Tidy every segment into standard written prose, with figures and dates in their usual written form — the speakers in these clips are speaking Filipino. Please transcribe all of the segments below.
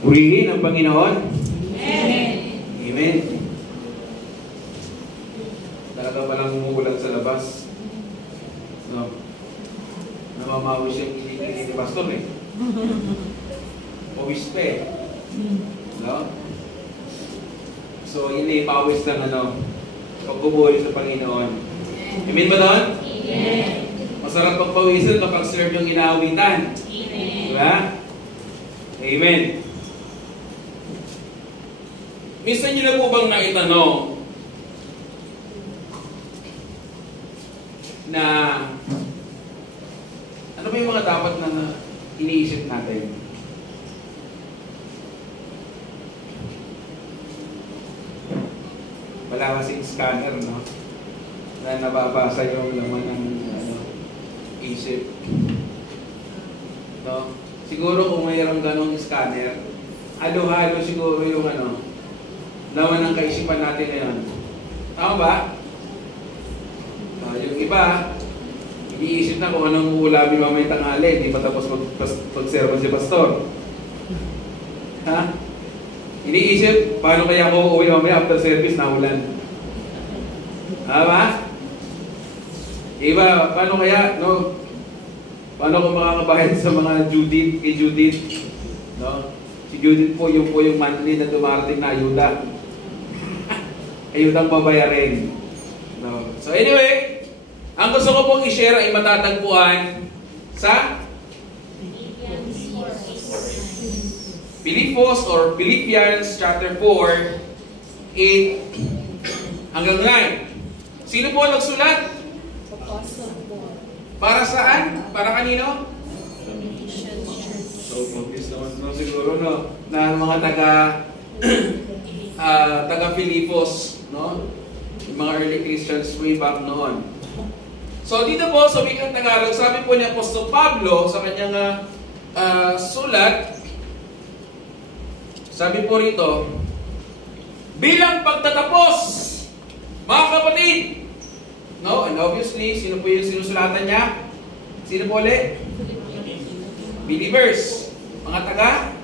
Purihin ang Panginoon. Amen. Amen. Talaga palang umuulan sa labas. No? Namamawis yung kinikili ni Pastor eh. Pawis pa eh. No? So, hindi pawis ng pagbubuhay sa Panginoon. Amen ba doon? Amen. Masarap pagpawisan kapag serve yung inaawitan. Amen. Diba? Amen. Minsan nyo na po bang naitanong na ano ba yung mga dapat na iniisip natin? Wala kasing scanner, no? Na nababasa yung laman ng isip. No? Siguro kung mayroong ganong scanner, halo-halo siguro yung laman ng kaisipan natin ngayon. Tama ba? Yung iba, iniisip na kung anong uulamin mamay tanghali, hindi pa tapos mag-sermon si Pastor. Ha? Iniisip, paano kaya ako uuwi mamaya after service na ulan? Tama? Iba, paano kaya, no? Paano ko makakabayad sa mga kay Judith? No? Si Judith po yung monthly na dumarating na ayuda. Ayudang babayarin. No? So anyway, ang gusto ko pong i-share ay matatagpuan sa Philippians chapter 4, 8 hanggang 9. Sino po nagsulat? Para saan? Para kanino? So, obvious naman siguro, no? Na mga taga-Filipos, no? Yung mga early Christians way back noon. So, dito po sa wikang Tagalog, sabi po ni Apostol Pablo sa kanyang sulat, sabi po rito, bilang pagtatapos, mga kapatid, no? And obviously, sino po yung sinusulatan niya? Sino po ulit? Believers. Mga taga?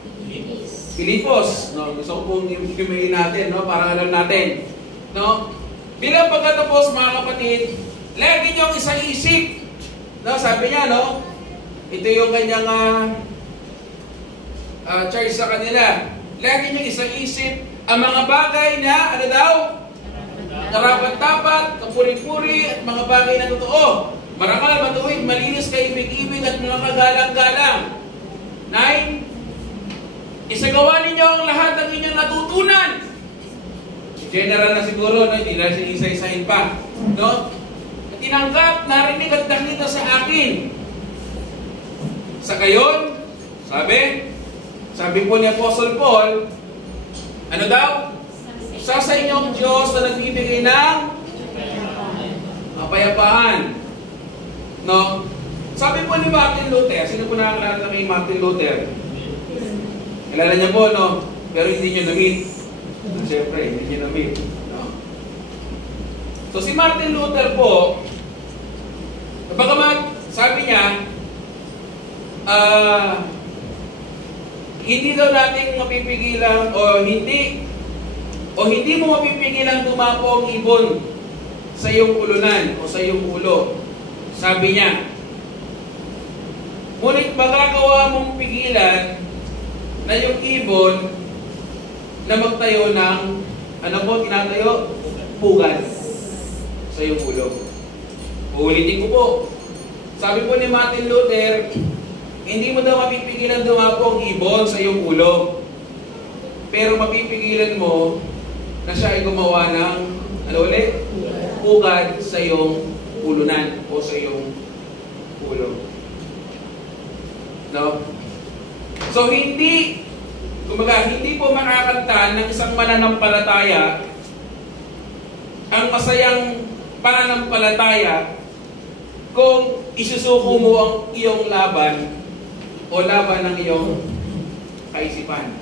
Filipos. No? Gusto ko pong himayin natin, no? Para alam natin. No? Bilang pagkatapos, mga kapatid, lagi niyong isang isip. No? Sabi niya, no? Ito yung kanyang charge sa kanila. Lagi niyong isang isip ang mga bagay na, ano daw? Karapat-dapat, kapuri-puri, at mga bagay na totoo. Marangal, matuwid, malinis, kaibig-ibig, at mga kagalang-galang. 9. Isagawa ninyo ang lahat ng inyong natutunan. General na siguro, no? Hindi na siya isa-isahin pa. No? At tinanggap, narinig at nakita sa akin. Sa gayon, sabi po ni Apostle Paul, ano daw? Sa inyong Diyos na nagbibigay ng kapayapaan. No? Sabi po ni Martin Luther, sino po nakakilala kay Martin Luther? Kilala niya po, no? Pero hindi niyo na-meet. Siyempre, hindi niyo na-meet. No? So si Martin Luther po, bagamat sabi niya, hindi daw natin mapipigilan hindi mo mapipigilan tumapo ang ibon sa iyong ulunan o sa iyong ulo. Sabi niya, ngunit magagawa mong pigilan na yung ibon na magtayo ng, ano po tinatayo? Pugad sa iyong ulo. Uulitin ko po. Sabi po ni Martin Luther, hindi mo daw mapipigilan tumapo ang ibon sa iyong ulo. Pero mapipigilan mo na siya ay gumawa ng, ano ulit? Pugad sa iyong ulunan o sa iyong ulo. No? So hindi po makakanta ng isang mananampalataya ang masayang pananampalataya kung isusuko mo ang iyong laban o laban ng iyong kaisipan.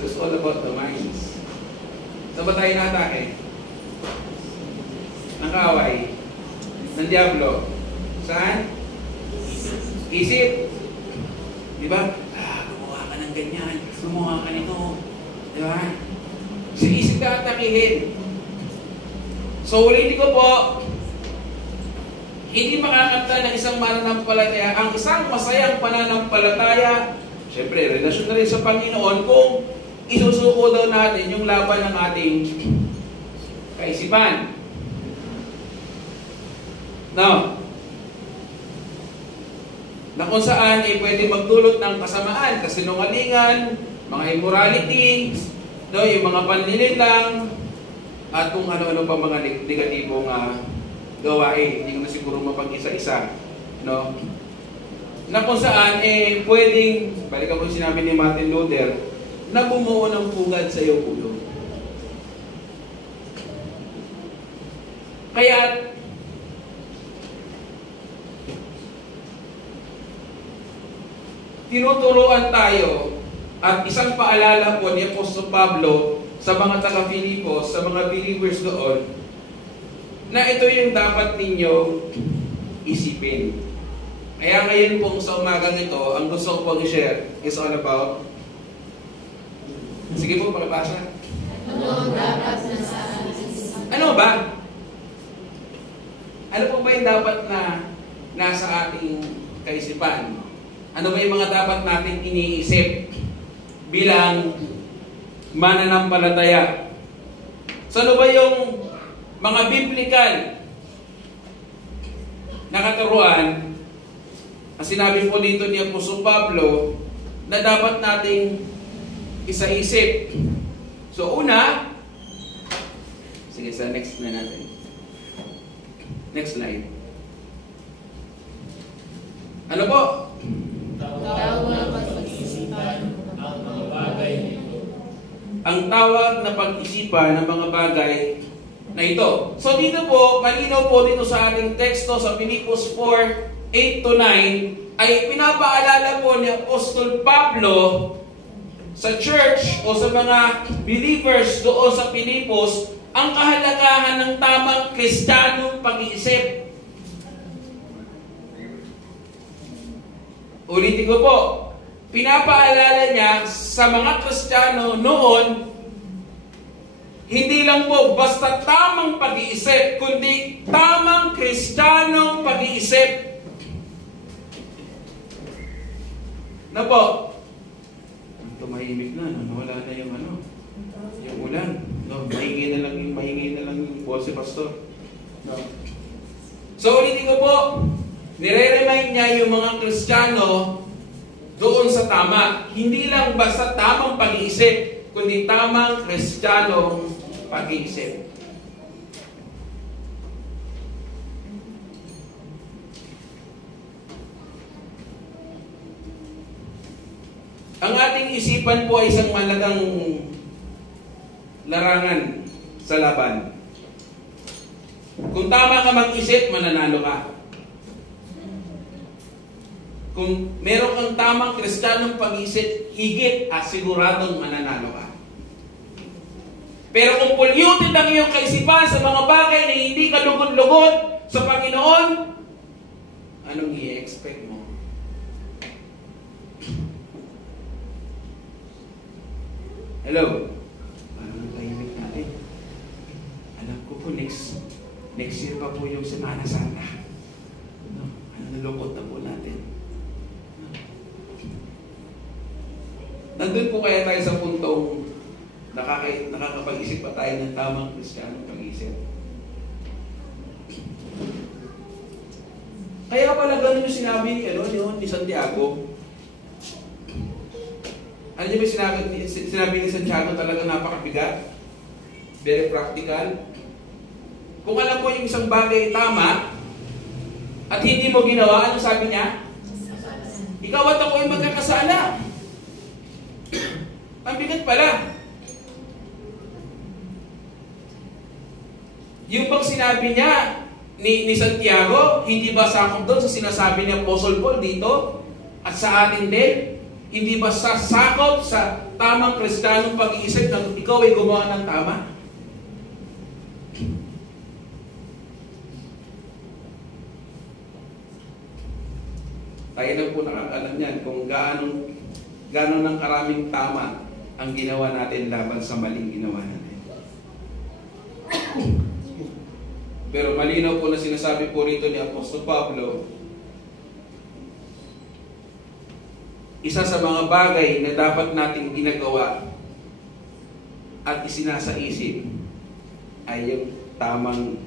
So it's all about the minds. Saan ba tayo natake? Ng kaaway, ng diablo. Saan? Isip. Di ba? Gumawa ka ng ganyan. Gumawa ka nito. Di ba? Sa isip ka atakihin. So, ulitin ko po, hindi makakanta ng isang mananampalataya. Ang isang masayang pananampalataya, syempre, relasyon na rin sa Panginoon kung isusuko daw natin yung laban ng ating kaisipan. No? Na kung saan ay pwede magdulot ng kasamaan, kasinungalingan, mga immorality, no, yung mga panlililang, at kung ano-ano pa mga negatibong gawain. Hindi ko na siguro mapag-isa-isa. No? Na kung saan, pwedeng, balikan ko yung sinabi ni Martin Luther, na bumuo ng pugad sa iyong ulo. Kaya, tinuturuan tayo at isang paalala po ni Apostol Pablo sa mga taga-Filipos, sa mga believers doon, na ito yung dapat ninyo isipin. Kaya ngayon pong sa umagang ito, ang gusto ko pong i-share is all about, sige po, pakibasa. Ano dapat nasa Ano ba? Ano po ba yung dapat na nasa ating kaisipan? Ano ba yung mga dapat natin iniisip bilang mananampalataya? So ano ba yung mga biblical na katuruan ang sinabi po dito ni Apostol Pablo na dapat nating isaisip? So una, sige sa next na natin. Next slide. Ano po? tawag na pag-iisipan ang mga bagay na ito. Ang tawag na pag-isipan ng mga bagay na ito. So dito po, malinaw po dito sa ating teksto sa Filipos 4:8-9 ay pinapaalala po ni Apostol Pablo sa church o sa mga believers doon sa Filipos ang kahalagahan ng tamang Kristiyanong pag-iisip. Ulitin ko po, pinapaalala niya sa mga Kristiyano noon, hindi lang po basta tamang pag-iisip, kundi tamang Kristiyanong pag-iisip. Na po, tumahimik na, wala na yung yung ulan. No, mahingi na lang yung boses, Pastor. No. So ulitin ko po, nire-remind niya yung mga Kristiyano doon sa tama. Hindi lang basta tamang pag-iisip, kundi tamang Kristiyanong pag-iisip. Ang ating isipan po ay isang malagang larangan sa laban. Kung tama ka mag-isip, mananalo ka. Kung meron kang tamang Kristiyanong pag-isip, higit siguradong mananalo ka. Pero kung polluted ang iyong kaisipan sa mga bagay na hindi ka lugod-lugod sa Panginoon, anong i-expect mo? Hello? Parang tahimik natin. Alam ko po, next year pa po yung Semana Santa. Nalulungkot na po natin. Nandun po kaya tayo sa puntong nakakapag-isip pa tayo ng tamang Kristiyanong pag-isip. Kaya pala ganun yung sinabi ni Santiago. Ano yung sinabi ni Santiago talaga napakabigat? Very practical. Kung alam mo yung isang bagay tama at hindi mo ginawa, ano sabi niya? Ikaw at ako ay magkakasala. Ang bigat pala. Yung bang sinabi niya ni Santiago, hindi ba sakop doon sa sinasabi ni Apostle Paul dito? At sa atin din? Hindi ba sakop sa tamang Kristiyanong pag-iisip na ikaw ay gumawa ng tama? Tayo lang po nakakalam yan kung gaano ng karaming tama ang ginawa natin laban sa maling ginawa natin. Pero malinaw po na sinasabi po rito ni Apostol Pablo, isa sa mga bagay na dapat nating ginagawa at isinasaisip ay yung tamang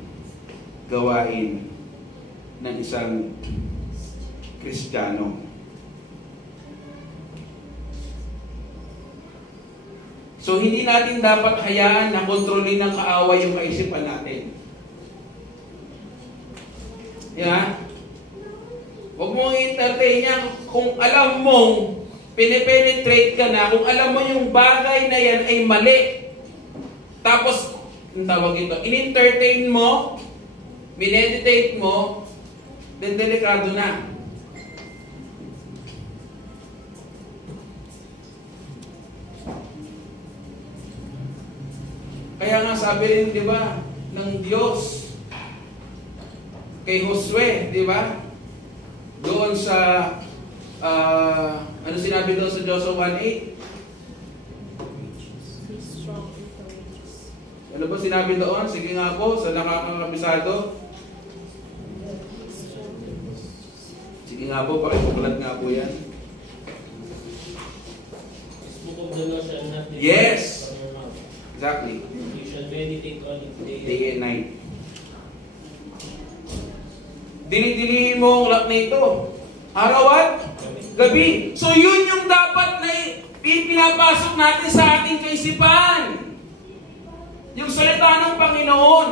gawain ng isang Kristiyano. So, hindi natin dapat hayaan na kontrolin ng kaaway yung kaisipan natin. Yeah? Huwag mong entertain niya kung alam mong pinipenetrate ka na, kung alam mo yung bagay na yan ay mali. Tapos, yung tawag ito, in-entertain mo, mineditate mo, then delikado na. Kaya nga sabi rin, di ba, ng Diyos kay Josue, di ba? Doon sa, ano sinabi doon sa Joshua 1:8? Ano ba sinabi doon? Sige nga po, sa nakakakabisado. Sige nga po, pakipuklat nga po yan. Book of the law shall not depart Yes! from your mouth. Exactly. You shall meditate on it Day and night. Dili-dili mo ang lak na ito. Araw at gabi. So yun yung dapat na pinapasok natin sa ating kaisipan. Yung salita ng Panginoon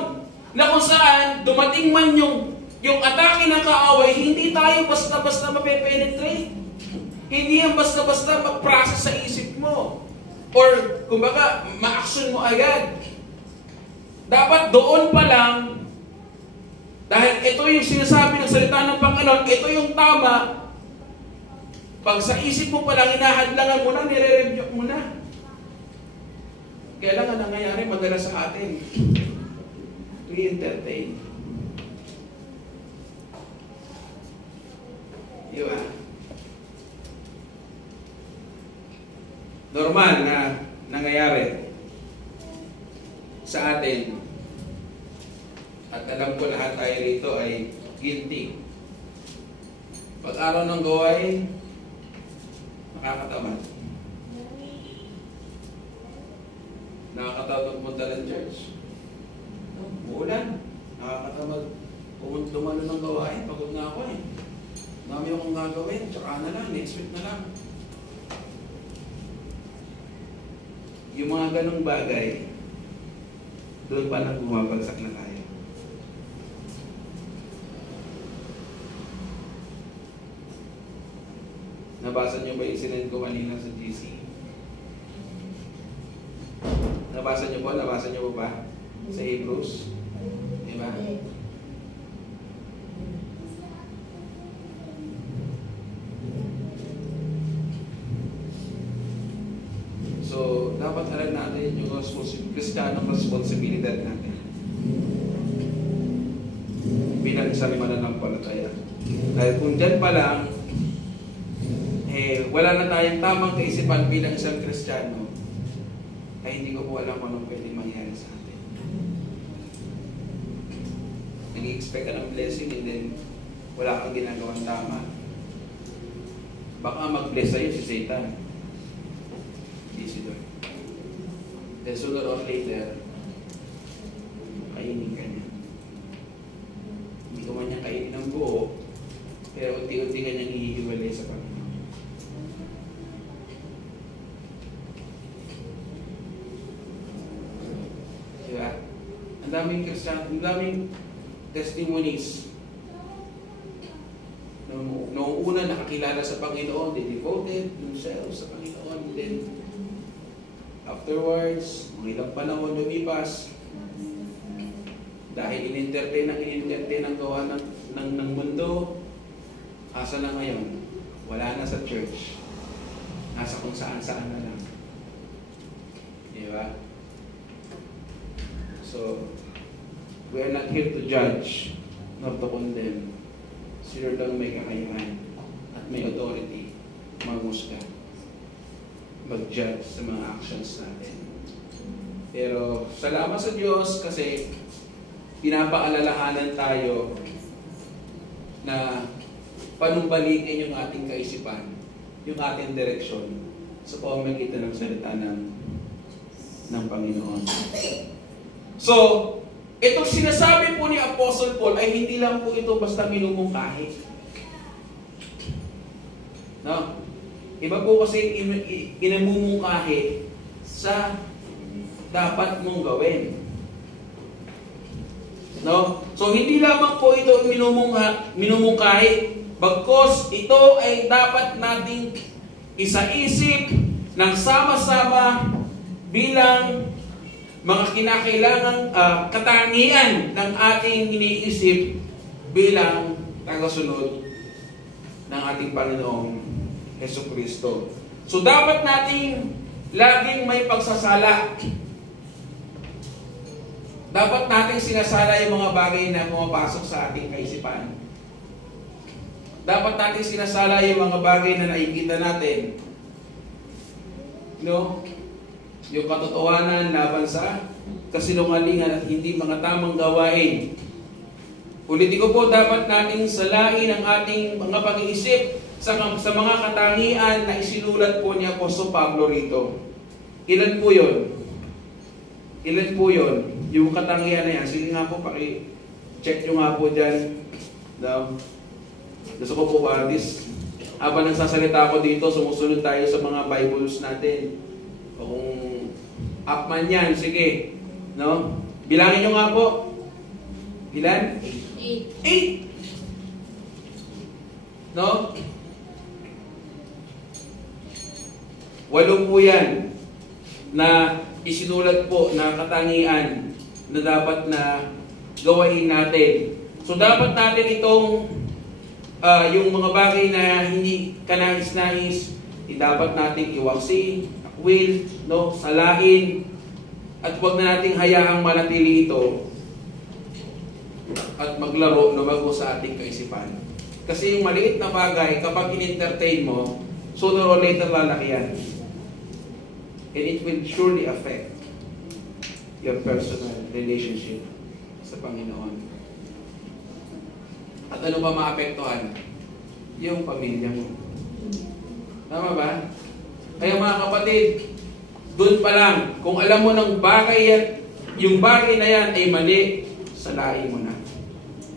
na kung saan dumating man yung atake ng kaaway, hindi tayo basta-basta mape-penetrate. Hindi yan basta-basta mag-process sa isip mo. Or, kumbaga, ma-action mo agad. Dapat doon pa lang, dahil ito yung sinasabi ng salita ng Panginoon, ito yung tama, pag sa isip mo pa lang, inahadlangan mo na, nire-review mo na. Kaya lang ang nangyayari madalas sa atin, we entertain. Di ba? Normal na nangyayari sa atin, at alam ko lahat tayo rito ay guilty. Pag araw ng gaway, nakakatamad. Nakakatamad pumunta ng church. Uulan, nakakatamad dumalo ng gawain. Pagod na ako eh. Dami akong gagawin, tsaka na lang, next week na lang. Yung mga ganong bagay, doon pa na bumabagsak na tayo. Nabasa niyo ba yung sinend ko kanina sa GC? Nabasa niyo po ba? Sa Hebrews? Diba? So, dapat alam natin yung Kristiyanong responsibilidad natin bilang isang mananampalataya. Dahil kung dyan pa lang, wala na tayong tamang kaisipan bilang isang Kristiyano, ay hindi ko po alam anong pwede mangyari sa atin. Nag-expect ka ng blessing and then wala kang ginagawang tama. Baka mag-bless sa'yo si Satan. Hindi si Lord. Then sooner or later, kainin ka niya. Hindi ko man niya kainin ng buo, pero unti-unti ka niyang hihiwalay sa Panginoon. Diba? Ang daming Kristiyano, ang daming testimonies. Noong una nakakilala sa Panginoon, they devoted themselves sa Panginoon. Then, afterwards, mga ilang panahon lumipas, dahil in-entertain ang gawa ng mundo, asa na ngayon? Wala na sa church. Nasa kung saan-saan na lang. Diba? So, we are not here to judge, nor to condemn. Si Lord lang may kakayahan at at may authority magmusga, mag-judge sa mga actions natin. Pero salamat sa Diyos kasi pinapaalalahanan tayo na panumbalikin yung ating kaisipan, yung ating direksyon sa pamamagitan ng salita ng Panginoon. So, itong sinasabi po ni Apostle Paul ay hindi lang po ito basta minumungkahi. No? Iba po kasi pinamumungkahi sa dapat mong gawin. No? So, hindi lamang po ito minumungkahi, bagkos ito ay dapat nating isaisip ng sama-sama bilang mga kinakailangang katangian ng ating iniisip bilang tagasunod ng ating Panginoong Hesukristo. So, dapat nating laging may pagsasala. Dapat nating sinasala yung mga bagay na pumapasok sa ating kaisipan. Dapat nating sinasala yung mga bagay na nakikita natin. No? Yung katotohanan laban sa kasinungalingan at hindi mga tamang gawain. Ulitin ko po, dapat nating salain ang ating mga pag-iisip sa mga katangian na isinulat po ni Apostol Pablo rito. Ilan po yun? Ilan po yun? Yung katangian na yan. Sige nga po, paki-check nyo nga po dyan. No? Gusto ko po ba, habang nagsasalita ako dito, sumusunod tayo sa mga Bibles natin. O kung up man yan, sige. No? Bilangin nyo nga po. Ilan? 8. No? 8 po yan na isinulat po na katangian na dapat na gawain natin. So dapat natin itong yung mga bagay na hindi kanais-nais, dapat nating iwaksi, will, no, salain, at huwag na nating hayaang manatili ito at maglaro, lumago sa ating kaisipan. Kasi yung maliit na bagay, kapag in-entertain mo, sooner or later lalaki yan. And it will surely affect your personal relationship sa Panginoon. At ano ba maapektuhan? Yung pamilya mo. Tama ba? Kaya mga kapatid, doon pa lang, kung alam mo ng bagay yan, yung bagay na yan ay mali, salain mo na.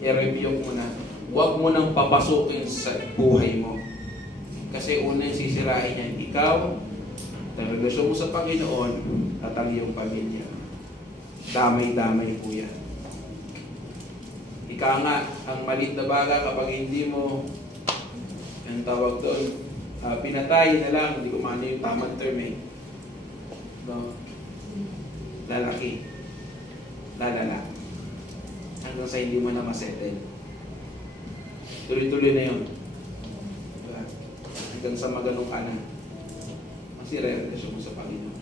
I-review mo na. Huwag mo nang papasukin sa buhay mo. Kasi una yung sisirain niya, ikaw, ang relasyon mo sa Panginoon, at ang iyong pamilya. Damay-damay po yan. Ika nga, ang malit na bagay kapag hindi mo, ang tawag doon, pinatay na lang, hindi ko maano yung tamang term eh. No? Lalaki. Lalala. Hanggang sa hindi mo na masettle. Tuloy-tuloy na yun. Diba? Hanggang sa maganong ka na. Masira yung relasyon mo sa Panginoon.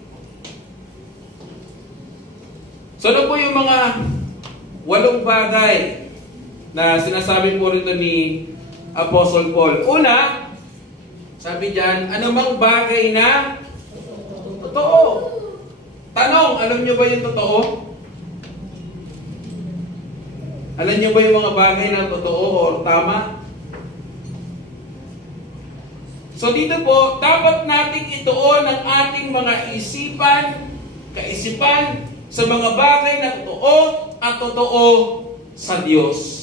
So ano po yung mga 8 bagay na sinasabi po rito ni Apostle Paul? Una, sabi diyan, anumang bagay na totoo. Tanong, alam nyo ba yung totoo? Alam nyo ba yung mga bagay na totoo o tama? So dito po, dapat nating ituon ang ating mga kaisipan sa mga bagay na totoo at totoo sa Diyos.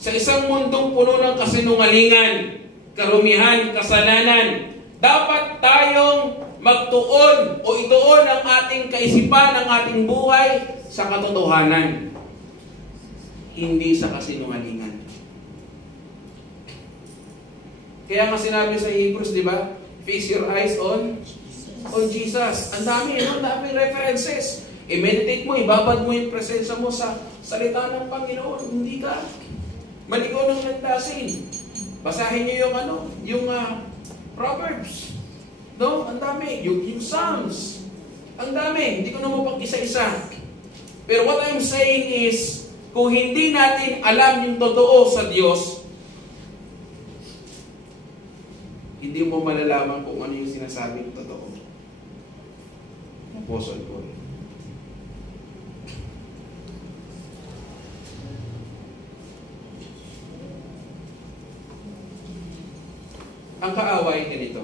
Sa isang mundong puno ng kasinungalingan, karumihan, kasalanan, dapat tayong magtuon o ituon ang ating kaisipan, ang ating buhay sa katotohanan, hindi sa kasinungalingan. Kaya nga sinabi sa Hebrews, di ba? Fix your eyes on Jesus. Ang dami, ang daming references. I-meditate mo, ibabad mo yung presensya mo sa salita ng Panginoon. Hindi ka maligaw ng landasin. Basahin niyo yung Proverbs. No? Ang dami. Yung Psalms. Ang dami. Hindi ko na mapag-isa-isa. Pero what I'm saying is, kung hindi natin alam yung totoo sa Diyos, hindi mo malalaman kung ano yung sinasabing totoo. Apostle Paul. Ang kaaway ganito.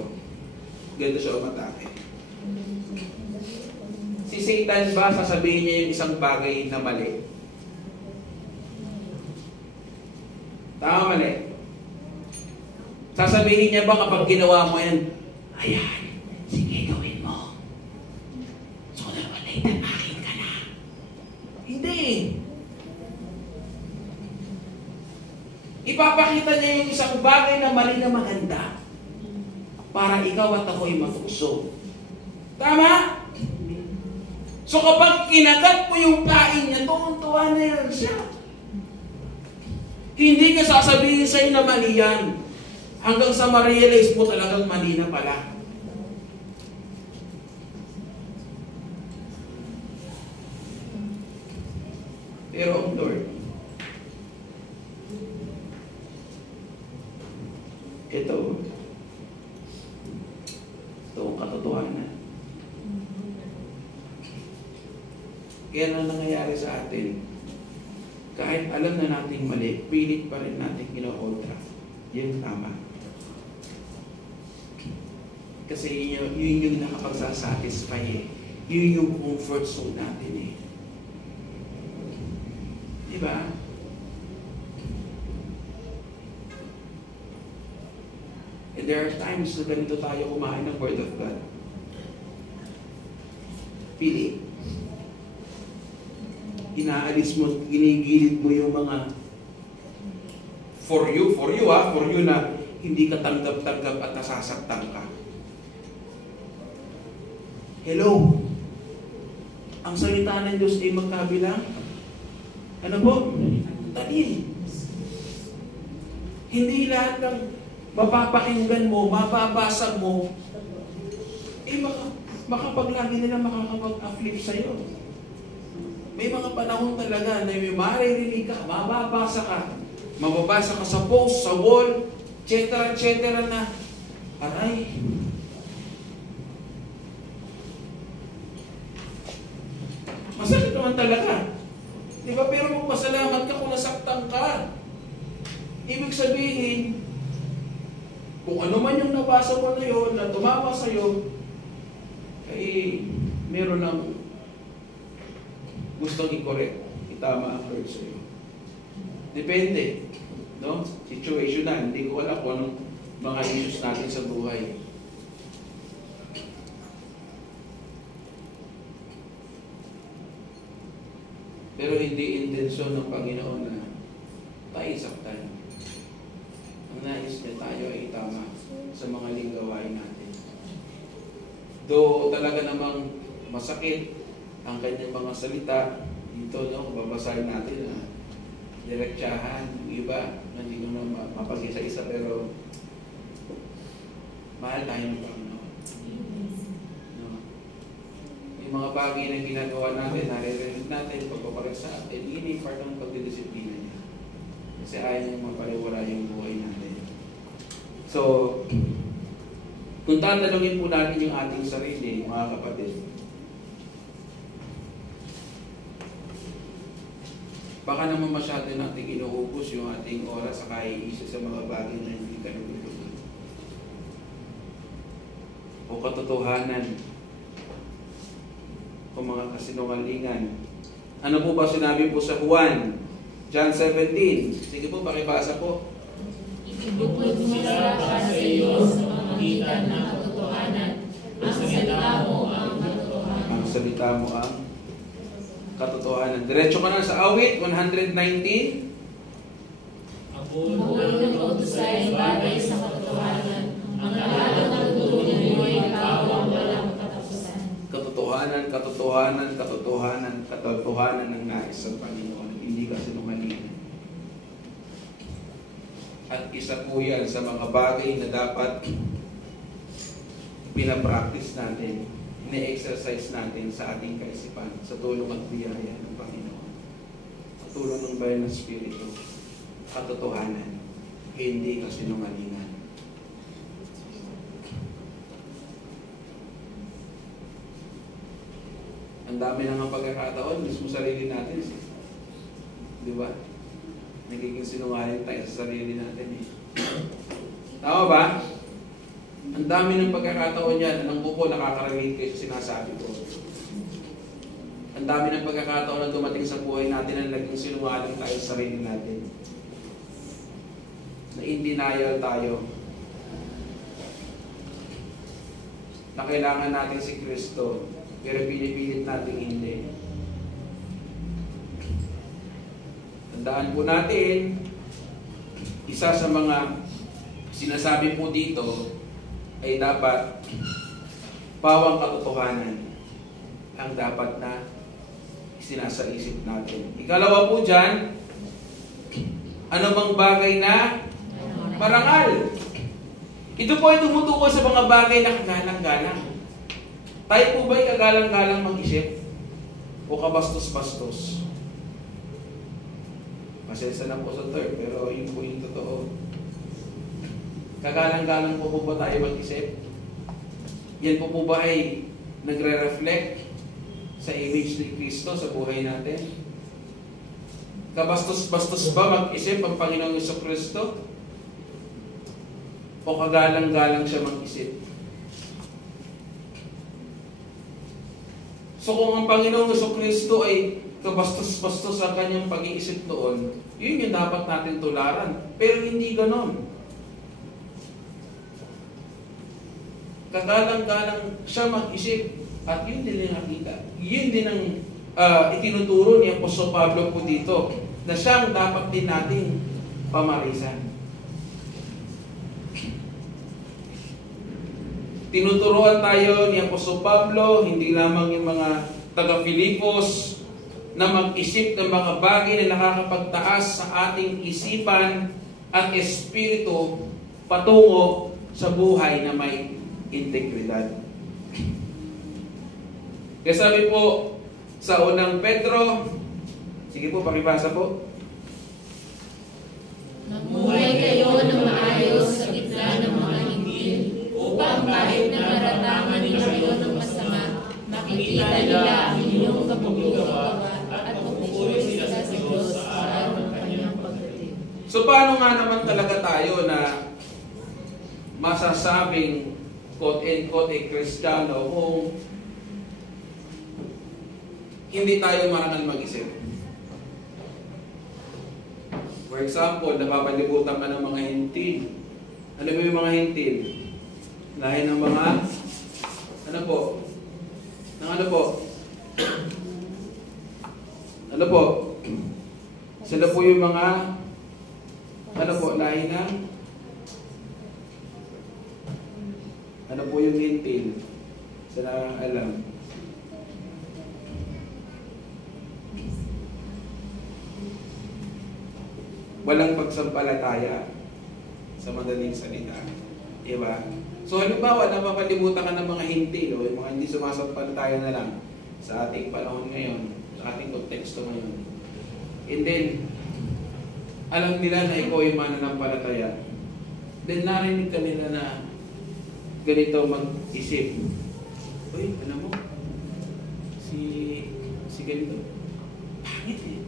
Ganito siya umatake. Si Satan ba, sasabihin niya yung isang bagay na mali? Tama, mali. Sasabihin niya ba kapag ginawa mo yan, ayan, sige gawin mo. Sooner or later, akin ka na. Hindi. Ipapakita niya yung isang bagay na mali na maganda para ikaw at ako'y matukso. Tama? So kapag kinagat mo yung kain niya, tuwan-tuwa na yan siya. Hindi ka sasabihin sa'yo na mali yan. Hanggang sa ma-realize mo talagang mali na pala. Pero ang Lord, ito ang katotohanan. Kaya na nangyayari sa atin, kahit alam na natin mali, pilit pa rin natin ino-ultra. Yun tama. Kasi yun yung nakapagsasatisfy eh. Yun yung comfort zone natin eh. Diba? And there are times na ganito tayo kumain ng Word of God. Pili. Inaalis mo, ginigilid mo yung mga for you na hindi ka tanggap-tanggap at nasasaktan ka. Hello? Ang salita ng Diyos ay magkabilang? Ano po? Talil. Hindi lahat ng mapapakinggan mo, mababasa mo, baka pag lagi nila makakapag-afflict sa'yo. May mga panahon talaga na may maririnig ka, mababasa ka sa post, sa wall, etc. na, aray, masakit naman talaga. Diba? Pero magpasalamat ka kung nasaktan ka. Ibig sabihin, kung ano man yung nabasa mo na yun, na tumama sa'yo, ay meron ng gustong i-correct, itama ang hurt sa'yo. Depende. No? Situational. Hindi ko alam kung anong mga issues natin sa buhay. Pero hindi intensyon ng Panginoon na tayo saktan. Ang nais niya tayo ay itama sa mga linggawain natin. Though talaga namang masakit ang kanyang mga salita, dito, no, babasahin natin na direktsahan, yung iba, hindi ko na mapag-isa-isa, pero mahal tayo ng Panginoon. No? Yung mga bagay na ginagawa natin, naririnig natin, pagpapalit sa atin, yun yung part ng pagdidisiplina niya. Kasi ayaw niyang mapaliwala yung buhay natin. So, kung tatanungin po natin yung ating sarili, mga kapatid, baka naman masyado natin inuubos yung ating oras sa kaiisip sa mga bagay na hindi ka naguluhan. O katotohanan, o mga kasinungalingan. Ano po ba sinabi po sa Juan? John 17. Sige po, pakibasa po. Ibukod sila para sa iyo sa pamamagitan ng katotohanan. Ang salita mo ang katotohanan. Ang salita mo ang katotohanan. Diretso ka na sa awit, 119. Ang buhay ng utos ay bagay sa katotohanan. Ang lahat ng tutulong mo ay tawang walang katapusan. Katotohanan ng nais ng Panginoon. Hindi ka sinungaling. At isa po yan sa mga bagay na dapat pinapractice natin. na-exercise natin sa ating kaisipan sa tulong at biyaya ng Panginoon. Sa tulong ng bayan ng Espiritu, katotohanan, hindi kasinungalingan. Ang dami na ng pagkakataon, mismo sarili natin. Di ba? Nagiging sinungaling tayo sa sarili natin eh. Tama ba? Ang dami ng pagkakataon yan. Alam ko po, nakaka-relate kayo sa sinasabi ko. Ang dami ng pagkakataon na dumating sa buhay natin na naging sinungaling tayo sa sarili natin. Na in denial tayo. Na kailangan natin si Kristo, pero pinipilit natin hindi. Tandaan po natin, isa sa mga sinasabi po dito ay dapat pawang katotohanan ang dapat na sinasa-isip natin. Ikalawa po dyan, ano bang bagay na marangal? Ito po ay tumutukoy sa mga bagay na kagalang-galang. Tayo po ba'y kagalang-galang mag-isip? O kabastos-bastos? Pasensya na po sa term, pero yun po yung totoo. Kagalang-galang po ba tayo mag-isip? Yan po ba ay nagre-reflect sa image ni Kristo sa buhay natin? Kabastos-bastos ba mag-isip ang Panginoong Jesucristo? O kagalang-galang siya mag-isip? So kung ang Panginoong Jesucristo ay kabastos-bastos ang kanyang pag-iisip noon, yun yung dapat natin tularan. Pero hindi ganon. Kagalang-galang siya mag-isip at yun din ang nakita. Yun din ang itinuturo ni Apostol Pablo po dito na siyang dapat din nating pamarisan. Tinuturuan tayo ni Apostol Pablo, hindi lamang yung mga taga-Filipos na mag-isip ng mga bagay na nakakapagtaas sa ating isipan at espiritu patungo sa buhay na may integridad. Kaya sabi po sa unang Pedro, sige po, pakibasa po. Mamuhay kayo ng maayos sa gitna ng mga hinggil upang kahit na maratangan nila kayo ng masama, makikita nila ang inyong kabutihan at magpupuri sila sa Diyos sa araw ng kanyang pagdating. So paano nga naman talaga tayo na masasabing quote-unquote Kristiyano kung hindi tayo marangal mag-isip? For example, napapalibutan ka ng mga hintil. Ano ba yung mga hintil? Lahi ng mga ano po? Ng ano po? Ano po? Sila po yung mga ano po? Lahi ng ano po yung hintil? Sila alam. Walang pagsampalataya sa madaling salita. Diba? So halimbawa, napapalibutan ka ng mga hintil o yung mga hindi sumasampalataya na lang sa ating panahon ngayon, sa ating konteksto ngayon. And then, alam nila na ikaw yung mananampalataya. Then narinig ka nila na ganito mag-isip. Uy, alam mo, si ganito, pangit eh.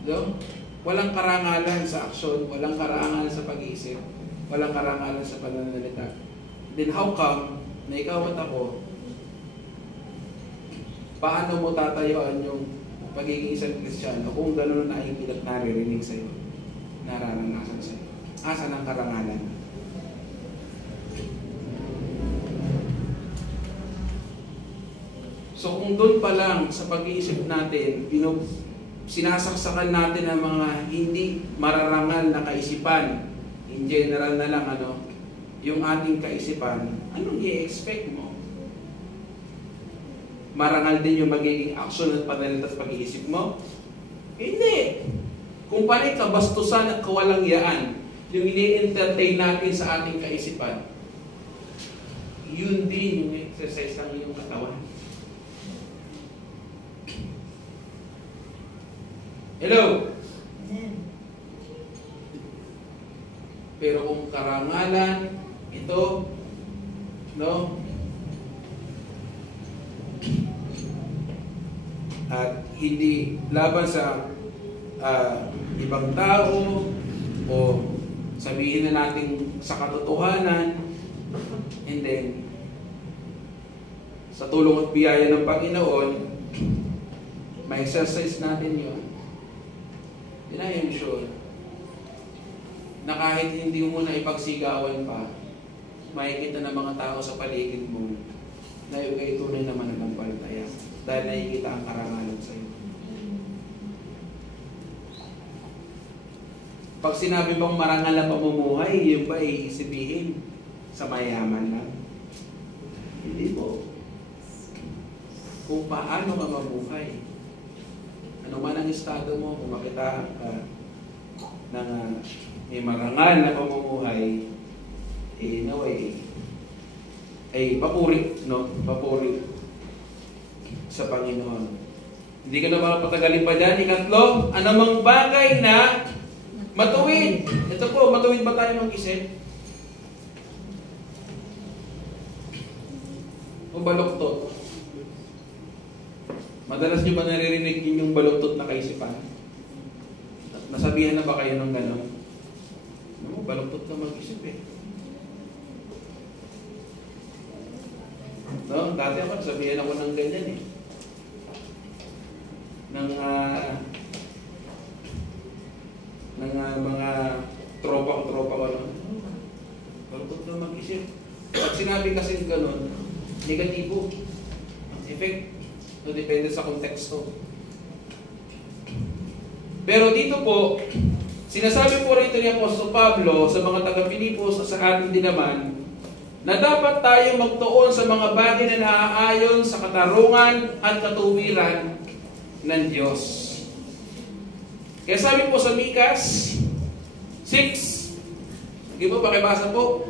So, walang karangalan sa aksyon, walang karangalan sa pag-iisip, walang karangalan sa pananalita. Then how come na ikaw at ako, paano mo tatayuan yung pagiging isang Kristiyano kung gano'n na ay pilat naririnig sa'yo, nararanasan sa'yo? Asan ang karangalan? So kung doon pa lang sa pag-iisip natin, sinasaksakan natin ang mga hindi mararangal na kaisipan, in general na lang yung ating kaisipan, anong i-expect mo? Marangal din yung magiging aksyon at pananalita at pag-iisip mo? Hindi. Kung panay kabastusan at kawalangyaan yung ini-entertain natin sa ating kaisipan, yun din yung exercise ng iyong katawan. Hello? Pero kung karangalan, ito, no? At hindi laban sa ibang tao o sabihin na natin sa katotohanan, and then sa tulong at biyaya ng Panginoon, ma-exercise natin yun. Then I am sure na kahit hindi mo na ipagsigawan pa, makikita ng mga tao sa paligid mo na yung kayo tunay na mananampalataya dahil nakikita ang karangalan sa iyo. Pag sinabi bang marangal na pamumuhay, yun ba iisibihin sa mayaman lang? Hindi po. Kung paano ka mabuhay, ano man ang estado mo, kung makita ka ng may marangal na pamumuhay, naway, ay papuri, no? Papuri sa Panginoon. Hindi ka na makapatagalin pa dyan. Ikatlo, anumang bagay na matuwid. Ito po, matuwid ba tayo mag-isip? O baluktot? Madalas nyo ba naririnig yung baluktot na kaisipan? Nasabihan na ba kayo ng gano'n? No, baluktot na mag-isip eh. No, dati ako, sabihan ako ng ganyan eh. Ng mga tropa ko no? Baluktot na mag-isip. Pag sinabi kasi gano'n, negatibo. Ang effect. No, depende sa konteksto. Pero dito po, sinasabi po rito ni Apostol Pablo sa mga taga-Pilipos sa atin din naman, na dapat tayo magtuon sa mga bagay na naaayon sa katarungan at katuwiran ng Diyos. Kaya sabi po sa Mikas 6, sige po, pakibasa po.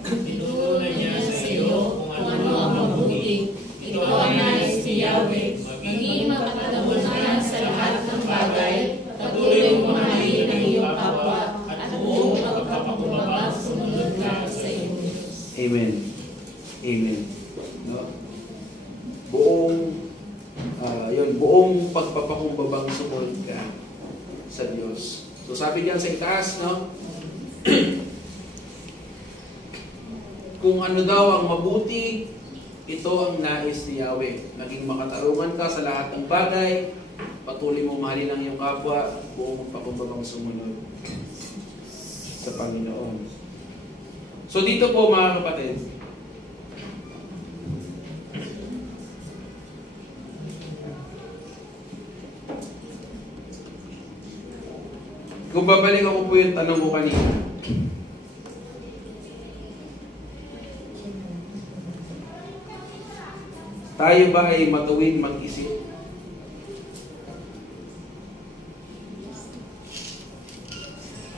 Tinuro na niya sa iyo kung ano ang mabuti. Ito ang nais ni Yahweh. Maging makatamunan sa lahat ng bagay. Patuloy mo mahalin ang iyong kapwa at buong pagpapakumbaba sumunod ka sa iyo. Amen. Amen. No? Buong pagpapakumbabang sumunod ka sa Diyos. So sabi diyan sa itaas, no? Kung ano daw ang mabuti, ito ang nais ni Yahweh. Naging makatarungan ka sa lahat ng bagay, patuloy mo mahalin ang iyong kapwa, buong pagpapakumbabang sumunod sa Panginoon. So dito po mga kapatid, kung babalik ako po yung tanong ko kanina, tayo ba ay matuwid mag-isip?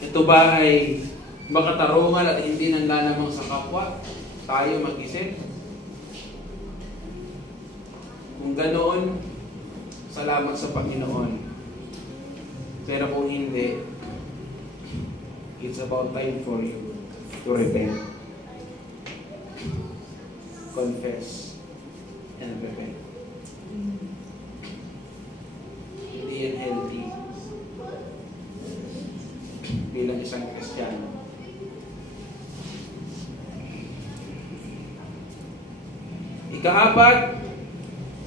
Ito ba ay makatarungan at hindi nanlalamang sa kapwa? Tayo mag-isip? Kung ganoon, salamat sa Panginoon. Pero kung hindi, it's about time for you to repent. Confess and repent. Hindi yan healthy bilang isang Kristiyano. Ika-apat,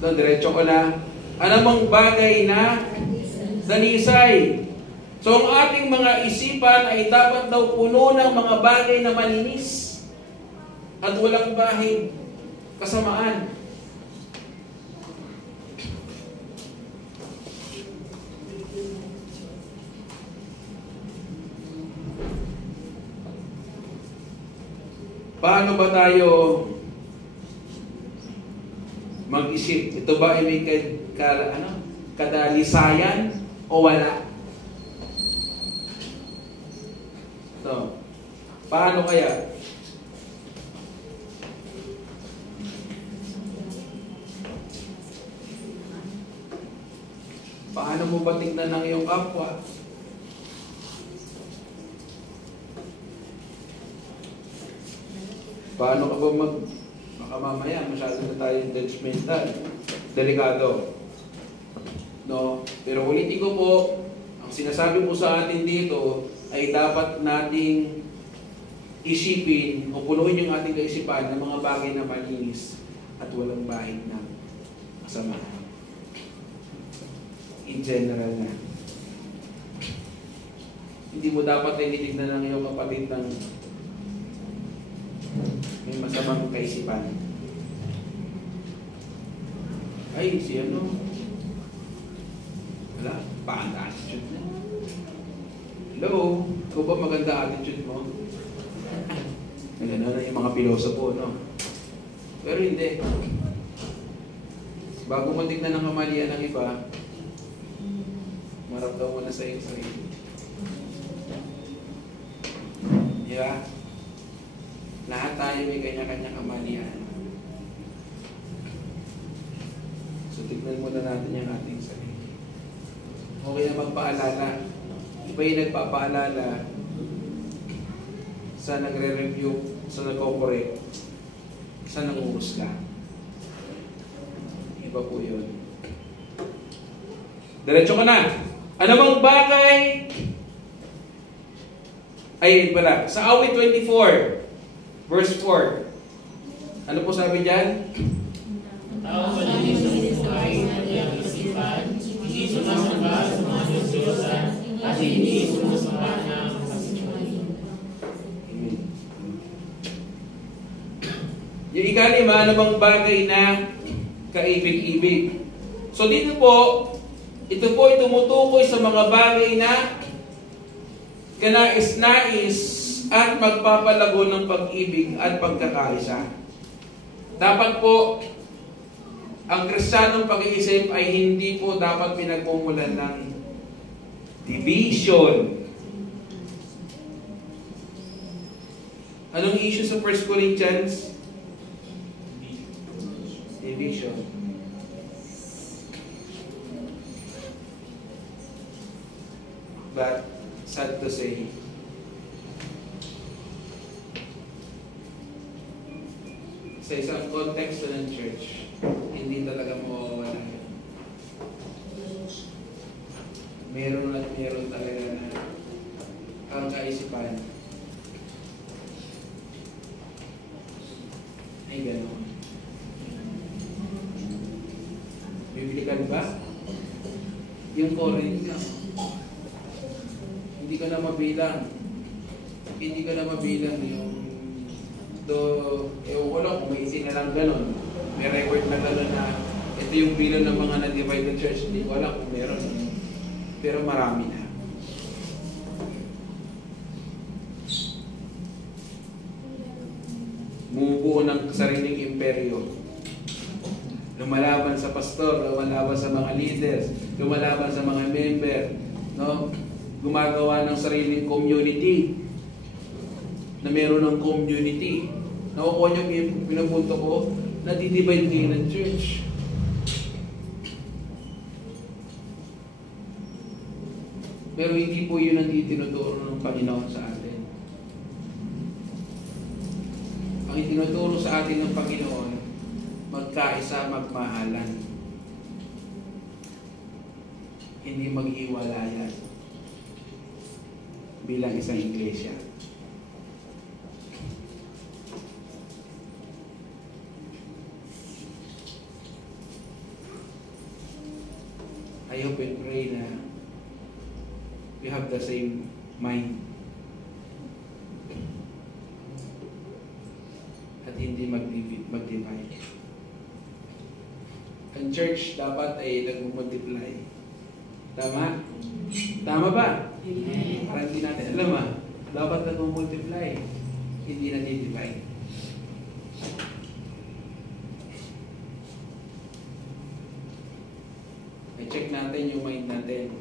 diretso ko na, anumang bagay na dalisay. So ang ating mga isipan ay dapat daw puno ng mga bagay na malinis at walang bahid kasamaan. Paano ba tayo mag-isip? Ito ba ay may kadalisayan o wala? So, paano kaya? Paano mo ba tingnan ng iyong kapwa? Paano ka ba baka mamaya masyado na tayo judgmental. Delikado. No? Pero ulitin ko po, ang sinasabi po sa atin dito ay dapat nating isipin o punuin yung ating kaisipan ng mga bagay na malinis at walang bahid na masama. In general na. Hindi mo dapat tinitignan ng iyong kapatid ng may masamang kaisipan. Ay, si ano? Wala, paanda attitude na. Hello? Ikaw ba maganda attitude mo? Nagano na yung mga pilosopo, no? Pero hindi. Bago mo tignan ng kamalian ng iba, maramdaman mo na sa iyong sarili. Yeah? Lahat tayo may kanya-kanyang kamalian. So, tignan muna natin yung ating sarili. Okay na magpaalala. Iba yung nagpapaalala sa nagre-review, sa nagko-correct, sa nanguhusga. Iba po yun. Diretso ka na. Ano bang bagay? Ay, pala. Sa awit 24, verse 4. Ano po sabi dyan? Tao malinis ang buhay at iyang isipan, hindi sumasamba sa mga Diyos-Diyosan, at hindi sumasamba ng kasinungalingan. Amen. Yung ikalima, ano bang bagay na kaibig-ibig? So dito po, ito po ay tumutukoy sa mga bagay na kanais-nais at magpapalago ng pag-ibig at pagkakaisa. Dapat po, ang Kristiyanong pag-iisip ay hindi po dapat pinagmumulan ng division. Anong issue sa 1 Corinthians? Division. But, sad to say, sa isang konteksto ng church, hindi talaga mawawala yun. Meron at meron talaga na ang kaisipan ay gano'n. Bibili ka ba? Yung foreign ka. Hindi ka na mabilang. Hindi ka na mabilang yung ewan ko lang kung may isin na lang gano'n. May record na gano'n na ito yung bilang ng mga na-divided church. Hindi ko alam kung meron. Pero marami na. Bumubuo ng sariling imperyo. Lumalaban sa pastor, lumalaban sa mga leaders, lumalaban sa mga member, no? Gumagawa ng sariling community na meron ng community. Nakukuha niyo yung pinupunto ko, nadidivide kayo ng church. Pero hindi po yun ang itinuturo ng Panginoon sa atin. Ang itinuturo sa atin ng Panginoon, magkaisa, magmahalan. Hindi maghiwalayan bilang isang iglesia. I hope and pray na we have the same mind at hindi mag-divide. Ang church dapat ay nag-multiply. Tama? Tama ba? Amen. Para hindi natin alam dapat nag-multiply, hindi nag-divide. I-check natin yung mind natin.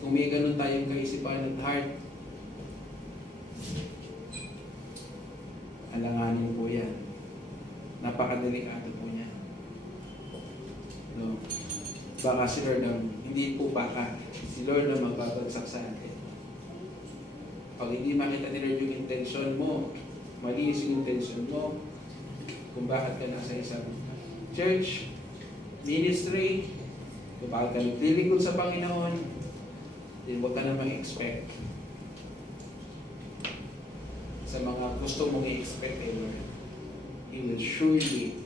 Kung may ganun tayong kaisipan at heart, alanganin po yan. Napakadelikado po niya. No? baka si Lord hindi po baka, si Lord na magbabagsak sa atin. Pag hindi makita ni Lord yung intention mo, mali yung intention mo, kung bakit ka nasa isang church, ministry, kung bakit ka naglilingkod sa Panginoon, then huwag ka na mag-expect sa mga gusto mong i-expect kay Lord. He will surely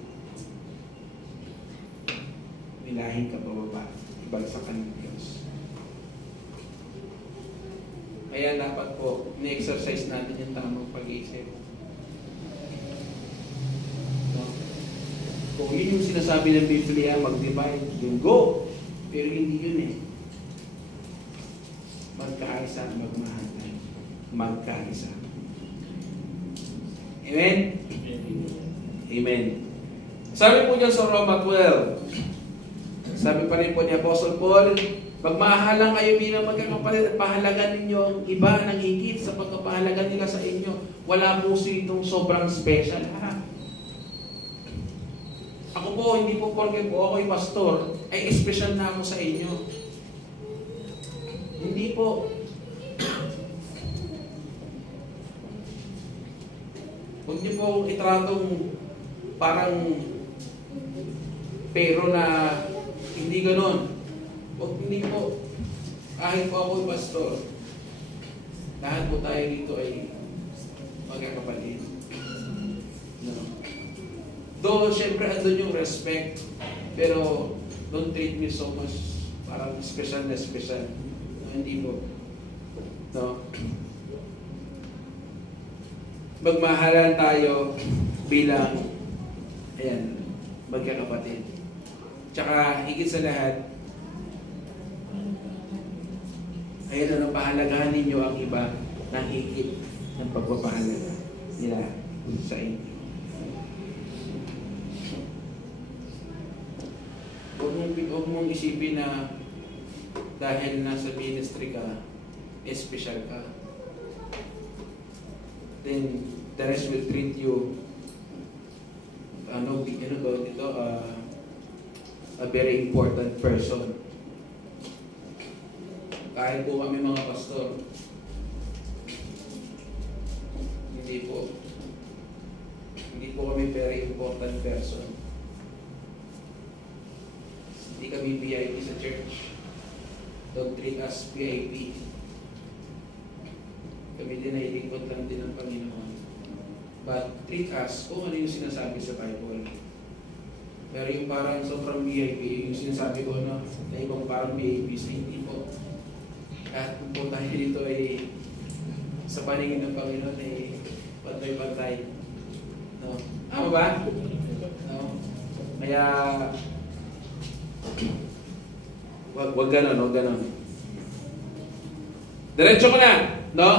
nilahin ka pababa, ibagsak ka ng Diyos. Kaya dapat po, ni-exercise natin yung tamang pag-iisip. No? Kung yun yung sinasabi ng Biblia, mag-divide, then go. Pero hindi yun eh. Magkaisa, magmahal tayo. Magkaisa. Amen? Amen. Sabi po niya sa Roma 12, sabi pa rin po ni Apostle Paul, magmahalang kayo bilang magkakapatid at pahalagan ninyo ang iba ng higit sa pagkapahalagan nila sa inyo. Wala po itong sobrang special. Ako po, hindi po porke po ako'y pastor, ay special na ako sa inyo. Hindi po. Huwag niyo po itratong parang pero na hindi ganon. Huwag hindi po. Kahit po ako'y pastor, lahat po tayo dito ay magkakapatid. No. Though, syempre, andun yung respect, pero don't treat me so much parang special na special. No, hindi po. No. Magmahalan tayo bilang magkakapatid. Tsaka higit sa lahat, ayun na pahalagahan ninyo ang iba ng higit ng pagpapahalaga nila sa inyo. Huwag mong isipin na dahil nasa ministry ka, special ka. Then, the rest will treat you a very important person. Kahit po kami mga pastor, hindi po kami very important person. Hindi kami VIP sa church. Don't treat us VIP. Kami din ay lingkod lang din ng Panginoon. But treat us kung ano yung sinasabi sa Bible. Pero yung parang sobrang VIP, yung sinasabi ko na ibang parang VIP, sa hindi po. At kung po tayo dito ay sa paningin ng Panginoon ay pantay-pantay. No? Tama ba? No? Kaya wag ganon. Diretso ko na, no?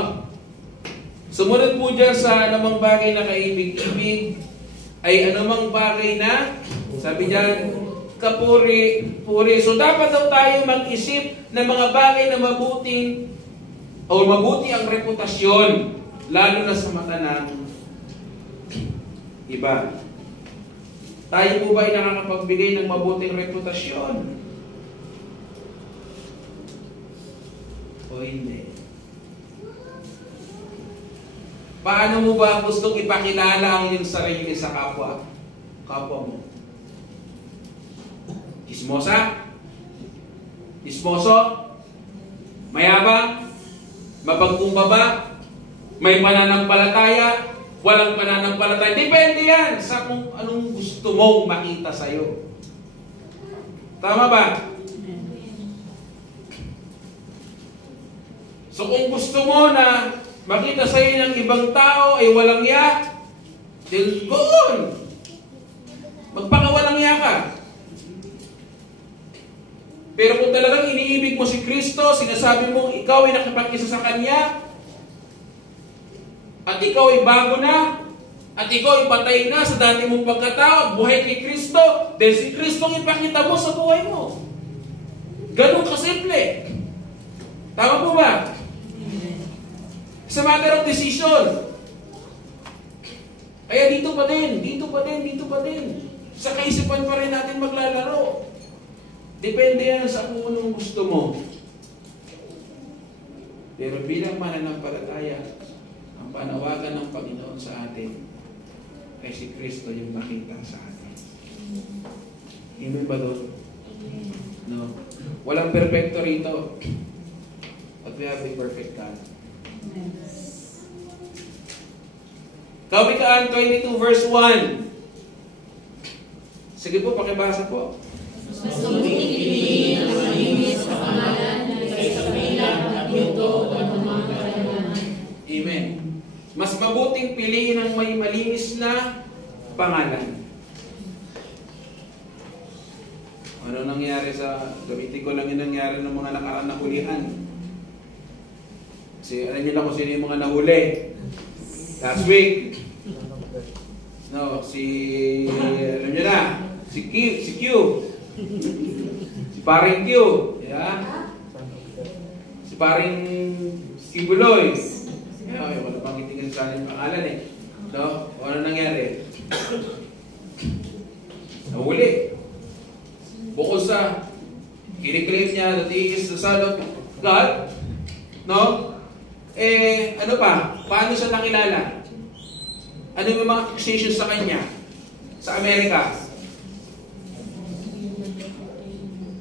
Sumunod po dyan sa anumang bagay na kaibig-ibig ay anumang bagay na, sabi dyan, kapuri-puri. So dapat daw tayo mag-isip ng mga bagay na mabuti ang reputasyon, lalo na sa mata ng iba. Tayo po ba ay nakakapagbigay ng mabuting reputasyon? O hindi? Paano mo ba gustong ipakilala ang iyong sarili sa kapwa mo? Chismosa? Chismoso? Mayabang? Mapagkumbaba? May pananampalataya? Walang pananampalataya? Depende yan sa kung anong gusto mong makita sa'yo. Tama ba? So kung gusto mo na makita sa'yo ng ibang tao ay walang ya, then go on. Magpakawalang ya ka. Pero kung talagang iniibig mo si Kristo, sinasabi mong ikaw ay nakipag-isa sa Kanya, at ikaw ay bago na, at ikaw ay patay na sa dati mong pagkatao, buhay kay Kristo, then si Kristo ang ipakita mo sa buhay mo. Ganun kasimple. Tama po ba? It's a matter of decision. Kaya dito pa din. Sa kaisipan pa rin natin maglalaro. Depende yan sa kung anong gusto mo. Pero bilang mananampalataya, ang panawagan ng Panginoon sa atin ay si Kristo yung nakita sa atin. Amen ba doon? No. Walang perfecto rito. But we have a perfect God. Kawikaan 22 verse 1. Sige po, pakibasa po. Mas mabuting piliin ang malinis na pangalan kaysa bilang at yuto at mga karanahan. Amen. Mas mabuting piliin ang may malinis na pangalan. Ano nangyari gamitin ko lang yung nangyari ng mga nakaraan na hulihan. Alam niyo na kung sino yung mga nahuli. Last week. No, alam niyo na, si Q. Si paring Q. Yeah? Si paring Kibuloy. Okay, wala pang itingin sa aling pangalan eh. No? Ano nangyari? Nahuli. Bukod sa kiniklaim niya that he is the Son of God, no? Ano pa? Paano siya nakilala? Ano yung mga accusations sa kanya? Sa Amerika?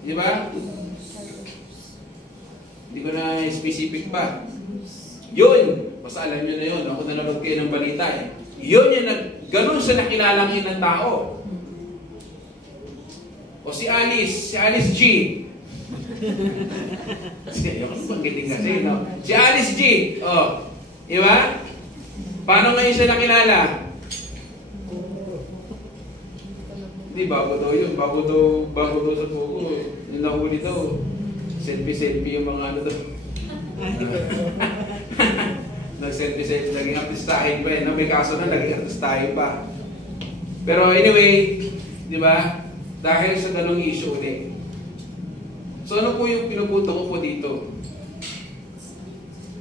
Di ba? Hindi ko na specific pa. Yun! Basta alam nyo na yun. Ako nanonood kayo ng balita eh. Yun yung ganun sa nakilalang yun ng tao. O si Alice G. Ayoko na banggitin kasi, no? Si Alice G. O, di ba? Paano ngayon siya nakilala? Hindi, bago daw yun. Bago daw sa Pogo. Yung nahuli daw. Selfie yung mga ano daw. Nag-selfie, naging artistahin pa eh. No? May kaso na, naging artistahin pa. Pero anyway, di ba? Dahil sa ganung issue ulit. So ano po yung pinupunto ko po dito?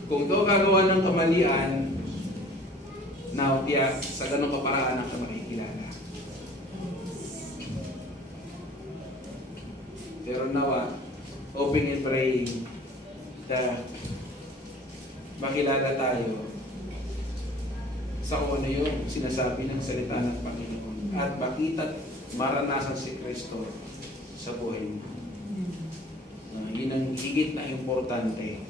Kung ito gagawa ng kamalian, now, sa ganung kaparaan ang makikilala. Pero nawa, hoping and praying na makilala tayo sa kung ano yung sinasabi ng salita ng Panginoon at makita maranasan si Kristo sa buhay mo. Yun ang higit na importante.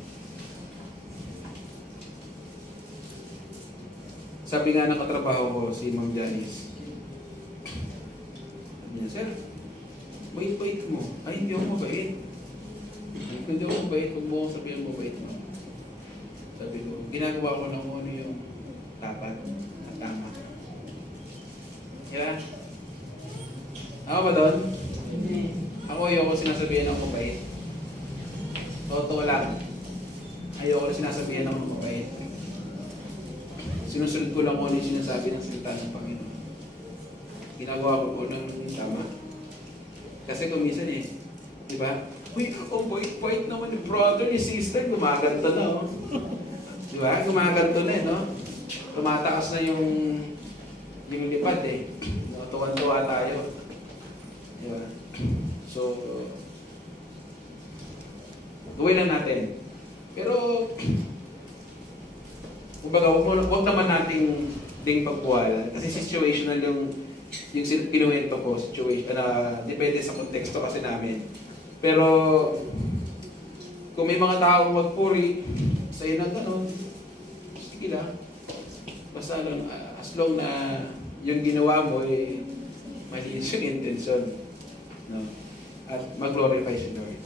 Sabi nga ng katrabaho ko, si Ma'am Janice, Sir, bait-bait mo. Ay, hindi ako mabait. Hindi ako mabait, huwag mo akong sabihin mabait mo. Sabi ko, ginagawa ko lang ano yung dapat at tama. Kaya, ako ba doon? Ako ayoko sinasabihin ako mabait. Totoo lang. Ayoko na sinasabihin ako mabait. Sinusunod ko lang kung ano yung sinasabi ng salita ng Panginoon. Ginagawa ko ng tama. Kasi kung minsan di ba? Uy, ako bait naman ni brother, ni sister, gumaganto na, oh. Di ba? Gumaganto na, no? Tumatakas na yung lipad, eh. No, tuwan-tuwa tayo. Di ba? So, gawin lang natin. Pero, kumbaga, huwag naman nating ding pagkuwala. Kasi situational yung pinuwento ko, situation, depende sa konteksto kasi namin. Pero, kung may mga taong magpuri sa'yo na gano'n, sige lang. Basta lang, as long na yung ginawa mo, malinis yung intention. No? At mag-glorify si Lord.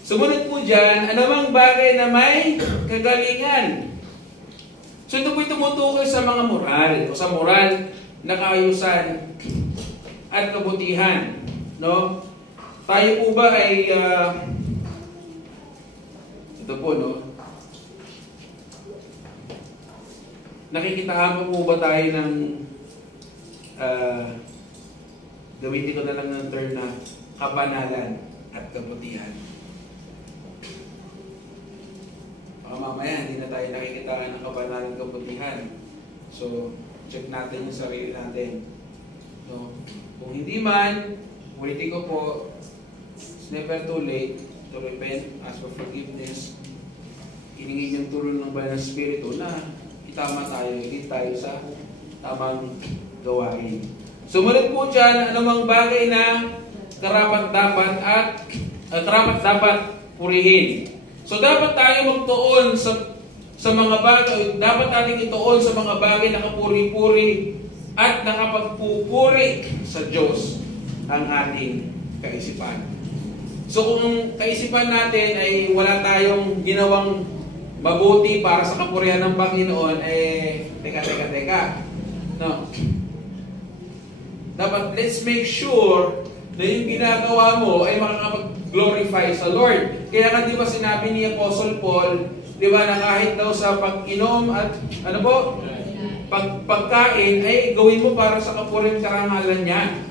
Sumunod po dyan, anumang bagay na may kagalingan. So ito po'y tumutukoy sa mga moral, o sa moral na kaayusan at kabutihan. No? Tayo po ba ay, ito po, no? Nakikitaan po ba tayo ng, gamitin ko na lang ng term na kabanalan at kabutihan. Mamaya, hindi na tayo nakikitaan ng kabanalan at kabutihan. So, check natin yung sarili natin. So, kung hindi man, ulitin ko po, It's never too late to repent, ask for forgiveness. Hiningin yung tulong ng Banal na Espiritu na itama tayo, hindi tayo sa tamang gawain. Sumunod po dyan, anumang bagay na karapat-dapat at karapat-dapat purihin. So dapat tayo magtuon sa mga bagay, dapat natin ituon sa mga bagay na kapuri-puri at nakapagpupuri sa Diyos ang ating kaisipan. So kung kaisipan natin ay wala tayong ginawang mabuti para sa kapurihan ng Panginoon, teka. No. Dapat let's make sure na yung ginagawa mo ay makakapag-glorify sa Lord. Kaya nga di ba sinabi ni Apostle Paul, di ba, na kahit daw sa pag-inom at pagkain ay gawin mo para sa kapurihan karangalan niya.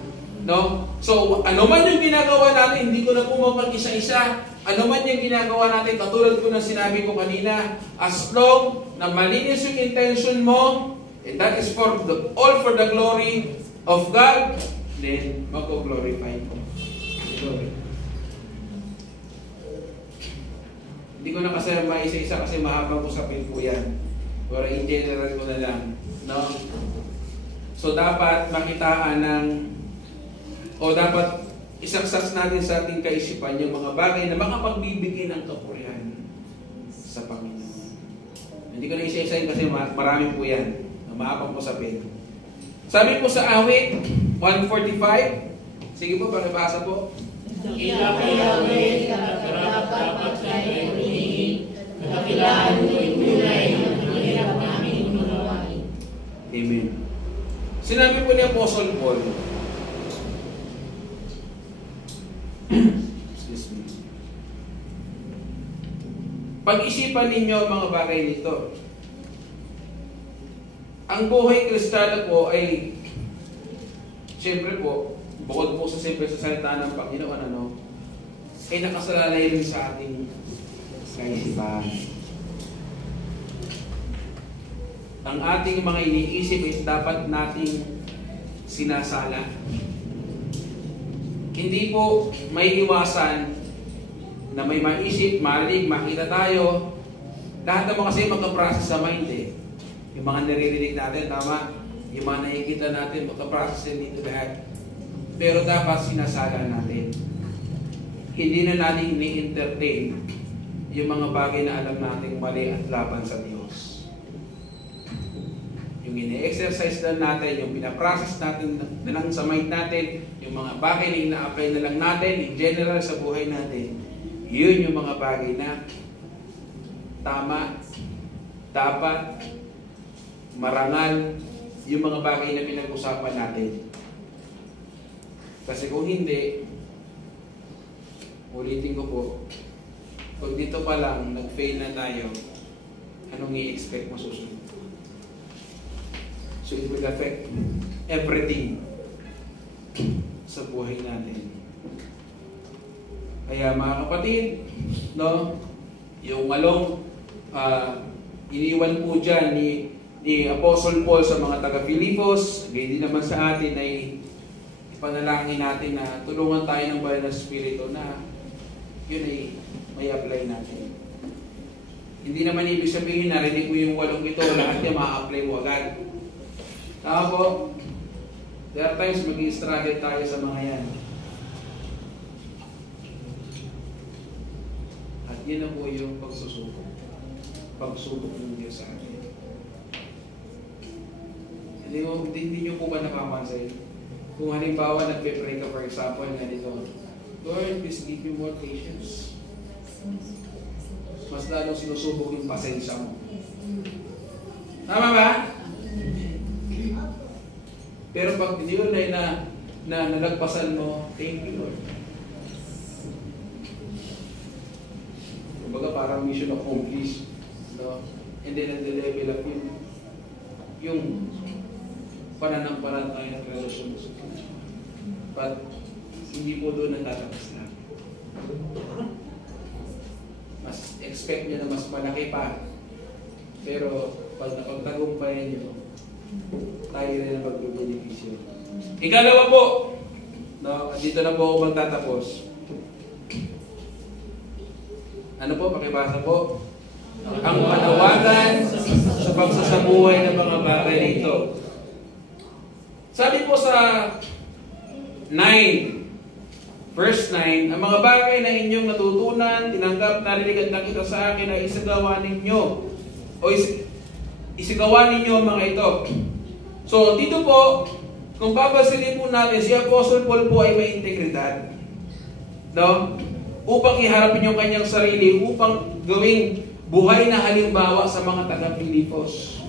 No? So, ano man yung ginagawa natin, hindi ko na po mapag-isa-isa. Ano man yung ginagawa natin, katulad ko na sinabi ko kanina, as long na malinis yung intention mo, and that is all for the glory of God, then mag-glorify ko. Hindi ko na kasama isa-isa kasi mahabang usapin po yan. Pero in general ko na lang. No? So dapat makitaan o dapat isaksaks natin sa ating kaisipan yung mga bagay na makapagbibigay ng kapurihan sa Panginoon. Hindi ko na isa-isahin kasi marami po yan na mahabang usapin. Sabi po sa awit 145, sige po, pakibasa po. Dakila kay Yahweh, karapat-dapat kay purihin, dakilaan mo'y tunay ng hirap namin unawain. Amen. Sinabi po ni Apostle Paul, excuse me, pag-isipan ninyo ang mga bagay nito. Ang buhay kristiyano po ay, siyempre po, bukod po sa siyempre sa salita ng Panginoon, ay nakasalalay rin sa ating kaisipan. Ang ating mga iniisip ay dapat nating sinasala. Hindi po may iwasan na may maisip, marinig, makita tayo. Lahat naman kasi magka-process sa mind eh. Yung mga naririnig natin, tama? Yung mga nakikita natin, magka-process dito lahat. Pero dapat sinasala natin. Hindi na natin ni-entertain yung mga bagay na alam nating mali at laban sa Diyos. Yung ini-exercise lang natin, yung pinaprocess natin na lang sa mind natin, yung mga bagay na ina-apply na lang natin in general sa buhay natin, yun yung mga bagay na tama, dapat, marangal, yung mga bagay na pinag-usapan natin. Kasi kung hindi, ulitin ko po, pag dito pa lang, nag-fail na tayo, anong i-expect mo susunod? So it will affect everything sa buhay natin. Kaya mga kapatid, no, yung walong iniwan po dyan ni Apostle Paul sa mga taga-Filipos, hindi naman sa atin ay ipanalangin natin na tulungan tayo ng Banal na Espiritu na yun ay may apply natin. Hindi naman ibig sabihin narinig mo yung walong ito, lahat niya ma-apply mo agad. Tama po? There are times mag-i-struggle tayo sa mga yan. At yun na po yung pagsusubok. Pagsubok ng Diyos sa atin. Hindi nyo po ba nakapansin? Kung halimbawa nagpe-pray ka, for example, ganito, Lord, please give me more patience. Mas lalong sinusubok yung pasensya mo. Tama ba? Pero pag hindi yun ay na nalagpasan mo, thank you, Lord. Kumbaga parang mission accomplished. No? And then level up yung pananampalataya ng relasyon mo sa Diyos. But hindi po doon natatapos na. Mas expect niya na mas malaki pa. Pero pag napagtagumpayan niyo, tayo rin ang magbebenepisyo. Ikalawa po, no, dito na po ako magtatapos. Ano po? Pakibasa po. Ang panawagan sa pagsasabuhay ng mga bagay nito. Sabi po sa 9, verse 9, ang mga bagay na inyong natutunan, tinanggap, narinig at nakita sa akin ay isagawa ninyo. O isagawa ninyo mga ito. So, dito po, kung papasilin po natin, si Apostle Paul po ay may integridad. No? Upang iharapin yung kanyang sarili, upang gawing buhay na halimbawa sa mga taga-Pilipos.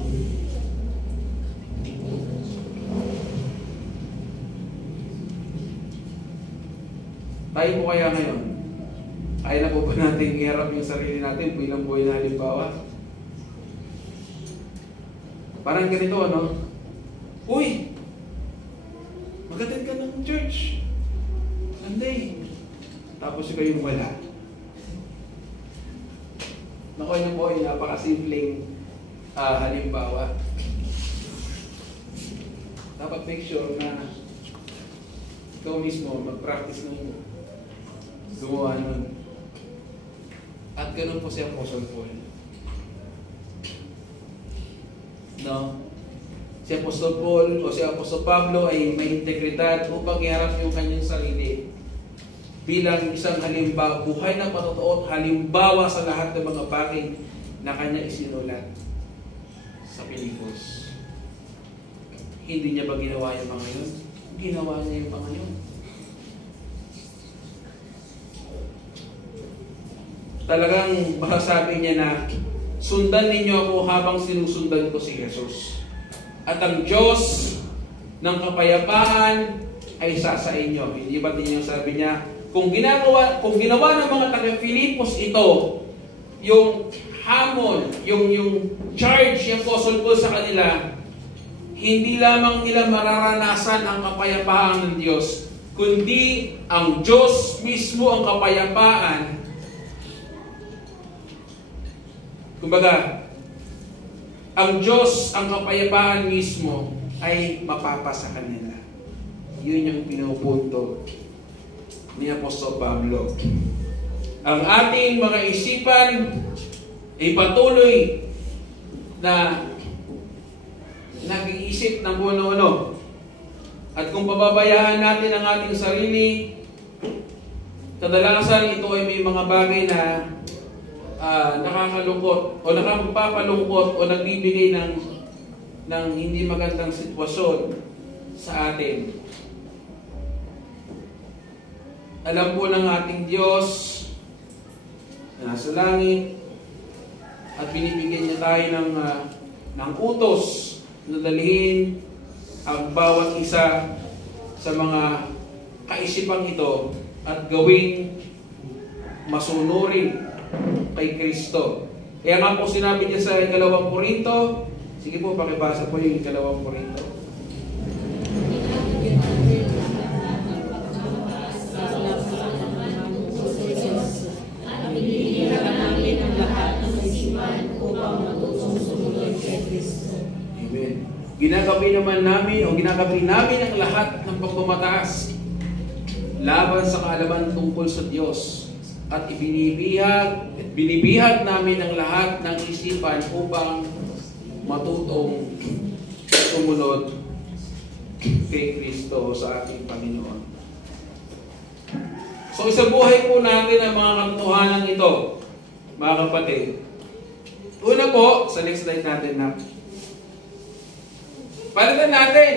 Tayo po kaya ngayon, kaya na po ba natin iharap yung sarili natin bilang buhay na halimbawa? Parang ganito, ano? Uy! Mag-attend ka ng church. Sunday. Tapos kayong wala. Naku, yun po yung napakasimpleng halimbawa. Dapat make sure na ikaw mismo mag-practice ng gumawa nun. At ganun po si Apostle Paul. No? Si Apostol Paul o si Apostol Pablo ay may integridad upang iharap yung kanyang sarili bilang isang halimbawa, buhay na patotoo at halimbawa sa lahat ng mga bagay na kanya isinulat sa Pilipos. Hindi niya ba ginawa yung mga yun? Ginawa niya yung mga yun. Talagang masasabi niya na sundan ninyo ako habang sinusundan ko si Jesus. At ang Diyos ng kapayapaan ay isa sa inyo. Hindi ba din yung sabi niya, kung ginawa ng mga taga-Filipos ito, yung hamon, yung charge yung Apostle Paul sa kanila, hindi lamang nila mararanasan ang kapayapaan ng Diyos, kundi ang Diyos mismo ang kapayapaan. Kumbaga, ang Diyos, ang kapayapaan mismo ay mapapasa kanila. Yun yung pinupunto ni Apostol Pablo. Ang ating mga isipan ay patuloy na nag-iisip ng kung ano-ano. At kung pababayaan natin ang ating sarili, kadalasan ito ay may mga bagay na nakakalungkot o nakapapalungkot o nagbibigay ng hindi magandang sitwasyon sa atin. Alam po ng ating Diyos na nasa langit at binibigyan niya tayo ng utos na dalhin ang bawat isa sa mga kaisipang ito at gawing masunurin kay Kristo. Kaya nga po sinabi niya sa 2 Korinto, sige po, pakibasa po yung 2 Korinto. Amen. Ginagabi naman namin ang lahat ng pagmamataas laban sa kaalaman tungkol sa Diyos. At binibihag namin ang lahat ng isipan upang matutong sumunod kay Kristo sa ating Panginoon. So isabuhay po natin ang mga katotohanan ito, mga kapatid. Una po, sa next slide natin na palitan natin,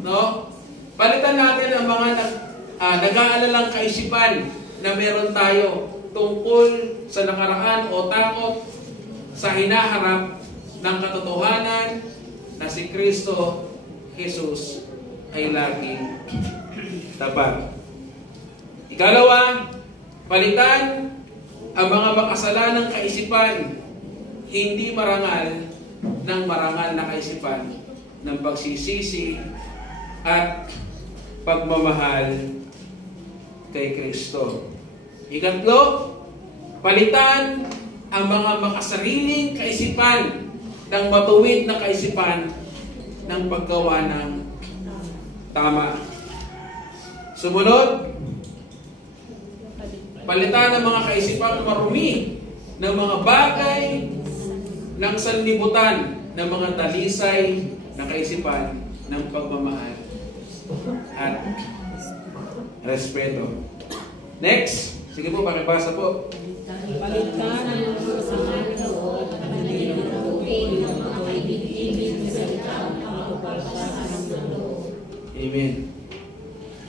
no? Palitan natin ang mga nag-aalalang kaisipan na meron tayo tungkol sa nakaraan o takot sa hinaharap ng katotohanan na si Kristo Jesus ay laging tapat. Ikalawa, palitan ang mga makasalanang kaisipan, hindi marangal ng marangal na kaisipan ng pagsisisi at pagmamahal kay Kristo. Ikatlo, palitan ang mga makasariling kaisipan ng matuwid na kaisipan ng paggawa ng tama. Sumunod, Palitan ng mga kaisipang marumi ng mga bagay ng sanlibutan, ng mga talisay na kaisipan ng pagmamahal at respeto. Next. Sige po, pakibasa po. Palitan ang masamang loob at nilulutuin ng mga ibig-ibig na salita ang kapagpasan ng loob. Amen.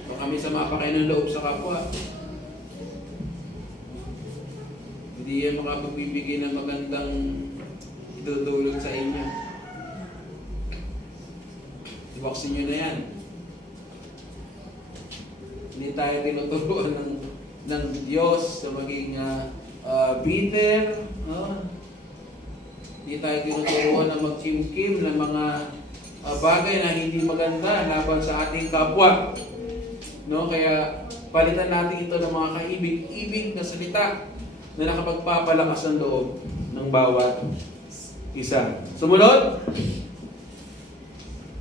O kami sa mapakain ng loob sa kapwa. Hindi yan makapagbibigay ng magandang idudulot sa inyo. Iboksin nyo na yan. Hindi tayo tinuturuan ng Diyos na maging bitter. No? Hindi tayo tinuturuan na magkimkim ng mga bagay na hindi maganda laban sa ating kapwa. No? Kaya palitan natin ito ng mga kaibig-ibig na salita na nakapagpapalakas ng loob ng bawat isa. Sumunod?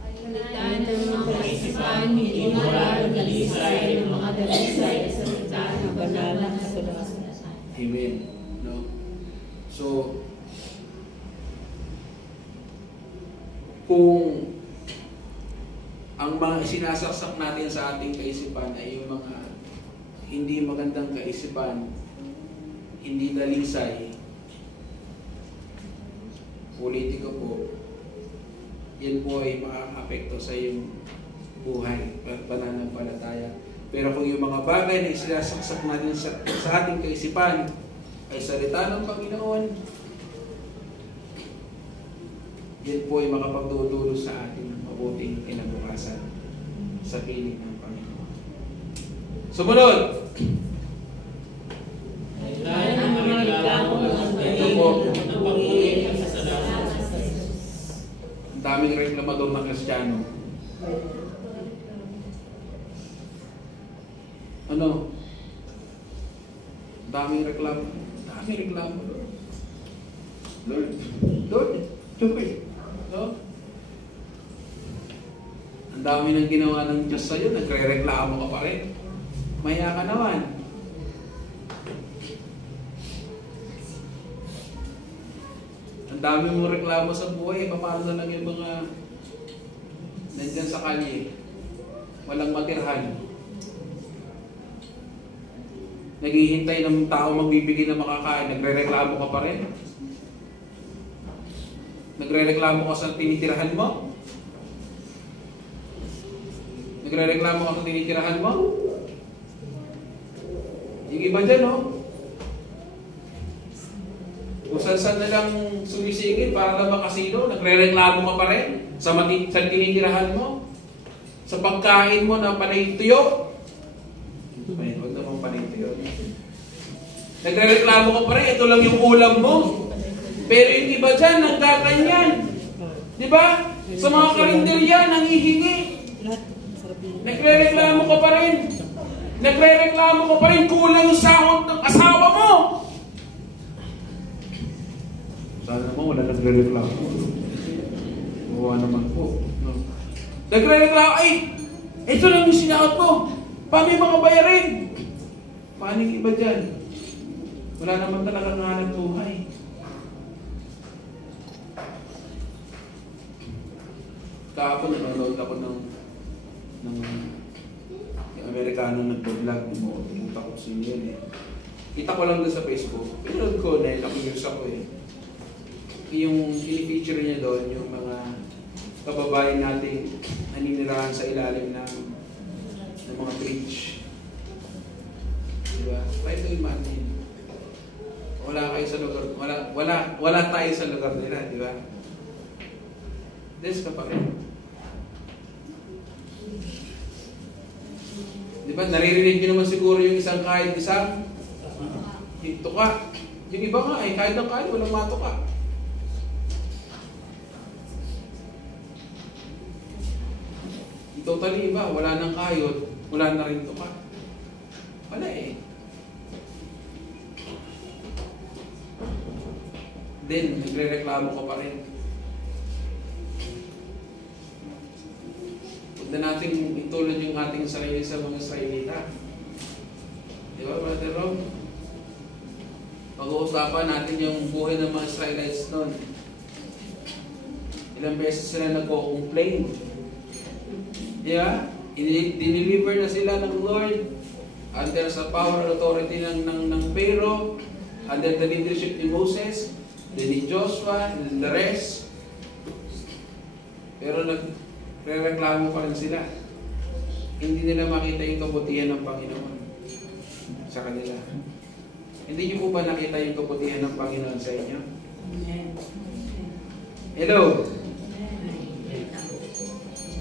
Palitan ng mga kaisipan, hindi moral, dalisay, ng mga dalisay sa salita ng banal na kasulatan. Amen. No? So, kung ang mga sinasaksak natin sa ating kaisipan ay yung mga hindi magandang kaisipan, hindi dalisay, politiko po, yan po ay makaka-apekto sa iyong buhay at pananampalataya. Pero kung yung mga bagay na sinasaksak natin sa ating kaisipan ay salita ng Panginoon, yan po ay makapagdudulot sa ating mabuting kinabukasan sa piling ng Panginoon. Sumunod! Ito po, ang daming reklamador na Kristiyano. Ano? Daming reklamo. Daming reklamo. Lord, no? Ang dami nang ginawa ng Diyos sa'yo, nagre-reklamo ka pa rin. Maya ka naman. Ang dami mong reklamo sa buhay, paano na lang yung mga nandyan sa kalye, walang matirhan. Naghihintay ng tao magbibigay ng makakain, nagre-reklamo ka pa rin. Nagre-reklamo ka sa tinitirahan mo? Nagre-reklamo ka sa tinitirahan mo? Yung iba dyan, no? Kung saan na lang sumisigil para lang makasino, nagre-reklamo ka pa rin sa tinitirahan mo, sa pagkain mo na panay tuyo. Huwag naman panay tuyo. Nagre-reklamo ka pa rin, ito lang yung ulam mo. Pero yung iba dyan, nagkakanyan. Di ba? Sa mga karinderya, nangihingi. Nagre-reklamo ka pa rin. Nagre-reklamo ka pa rin, kulang yung sahod ng asawa mo. Sana naman wala nagre-reklamo. Buwa naman po. No. Nagre-reklamo, ay, ito lang yung sinahod mo. Paano yung mga bayarin? Paano yung iba dyan? Wala naman talagang hanap buhay. Kahapon nanonood ako ng yung Amerikano nag-vlog, pumunta ko sino yun eh. Kita ko lang doon sa Facebook. Pinanood ko na nakinews ako eh. Yung feature niya doon, yung mga kababayan natin naninirahan sa ilalim ng mga bridge. Diba? Try to imagine. Wala kayo sa lugar, wala tayo sa lugar nila, di ba? Des ka pa rin. Di ba? Naririnig nyo naman siguro yung isang kahit isang tuka. Yung iba nga eh, kahit ang kahit, walang matuka. Totally iba, wala nang kayod, wala na rin tuka. Wala eh. Then, nagre-reklamo ka pa rin. Huwag na natin itulad yung ating sarili sa mga Israelita. Di ba, Brother Rob? Pag-uusapan natin yung buhay ng mga Israelites noon. Ilang beses sila nagko-complain. Yeah? Dineliver na sila ng Lord under sa power and authority ng Pharaoh, under the leadership ni Moses, then ni Joshua, and the rest. Pero nagre-reklamo pa rin sila. Hindi nila makita yung kabutihan ng Panginoon sa kanila. Hindi niyo po ba nakita yung kabutihan ng Panginoon sa inyo? Hello?